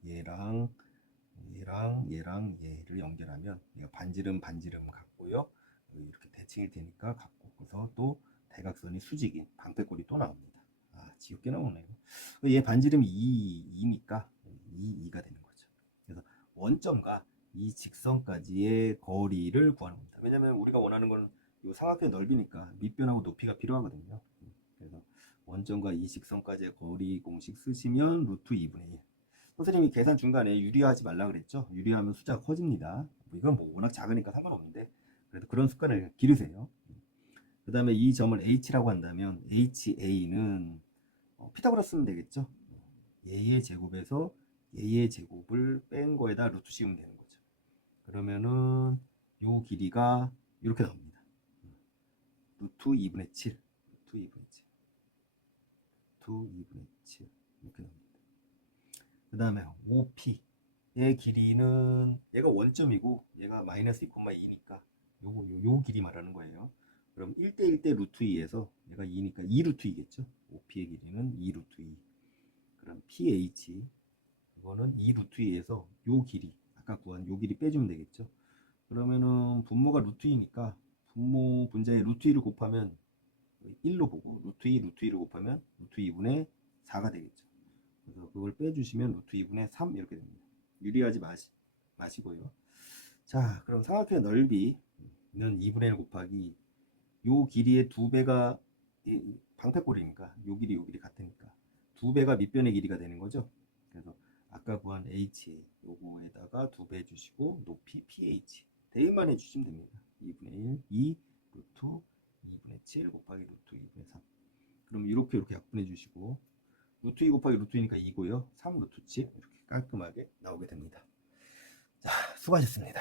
얘를 연결하면 얘가 반지름 같고요. 이렇게 대칭이 되니까 같고 그래서 또 대각선이 수직인 방패꼴이 또 나옵니다. 아, 지겹게 나오네요. 얘 반지름이 2니까 2가 되는 거죠. 그래서 원점과 이 직선까지의 거리를 구하는 겁니다. 왜냐면 우리가 원하는 건 이 삼각형의 넓이니까 밑변하고 높이가 필요하거든요. 그래서 원점과 이 직선까지의 거리 공식 쓰시면 루트 2분의 1. 선생님이 계산 중간에 유리하지 말라 그랬죠. 유리하면 숫자가 커집니다. 이건 뭐 워낙 작으니까 상관없는데 그래도 그런 습관을 기르세요. 그 다음에 이 점을 h라고 한다면 ha는 피타고라스 쓰면 되겠죠. 얘의 제곱에서 얘의 제곱을 뺀 거에다 루트 씌우면 되는 거죠. 그러면은 요 길이가 이렇게 나옵니다. 루트 2분의 7 이렇게 나옵니다. 그 다음에 OP의 길이는 얘가 원점이고 얘가 마이너스 2,2니까 요 길이 말하는 거예요. 그럼 1대1 대 루트 2에서 얘가 2니까 2 루트 2겠죠. OP의 길이는 2 루트 2. 그럼 PH 이거는 2 루트 2에서 요 길이 아까 구한 요 길이 빼주면 되겠죠. 그러면은 분모가 루트 2니까 분모 분자에 루트 2를 곱하면 1로 보고 루트 2를 곱하면 루트 2분의 4가 되겠죠. 그래서 그걸 빼주시면 루트 2분의 3 이렇게 됩니다. 유리하지 마시고요. 자, 그럼 삼각형의 넓이는 2분의 1 곱하기 요 길이의 2배가 방패꼴이니까 요 길이 같으니까 2배가 밑변의 길이가 되는 거죠. 그래서 아까 구한 h 요거에다가 2배 해주시고 높이 ph 대입만 해주시면 됩니다. 2분의 1 2 루트 2분의 7 곱하기 루트 2분의 3 그럼 이렇게 약분해 주시고 루트 2 곱하기 루트 2니까 2고요 3 루트 7 이렇게 깔끔하게 나오게 됩니다. 자, 수고하셨습니다.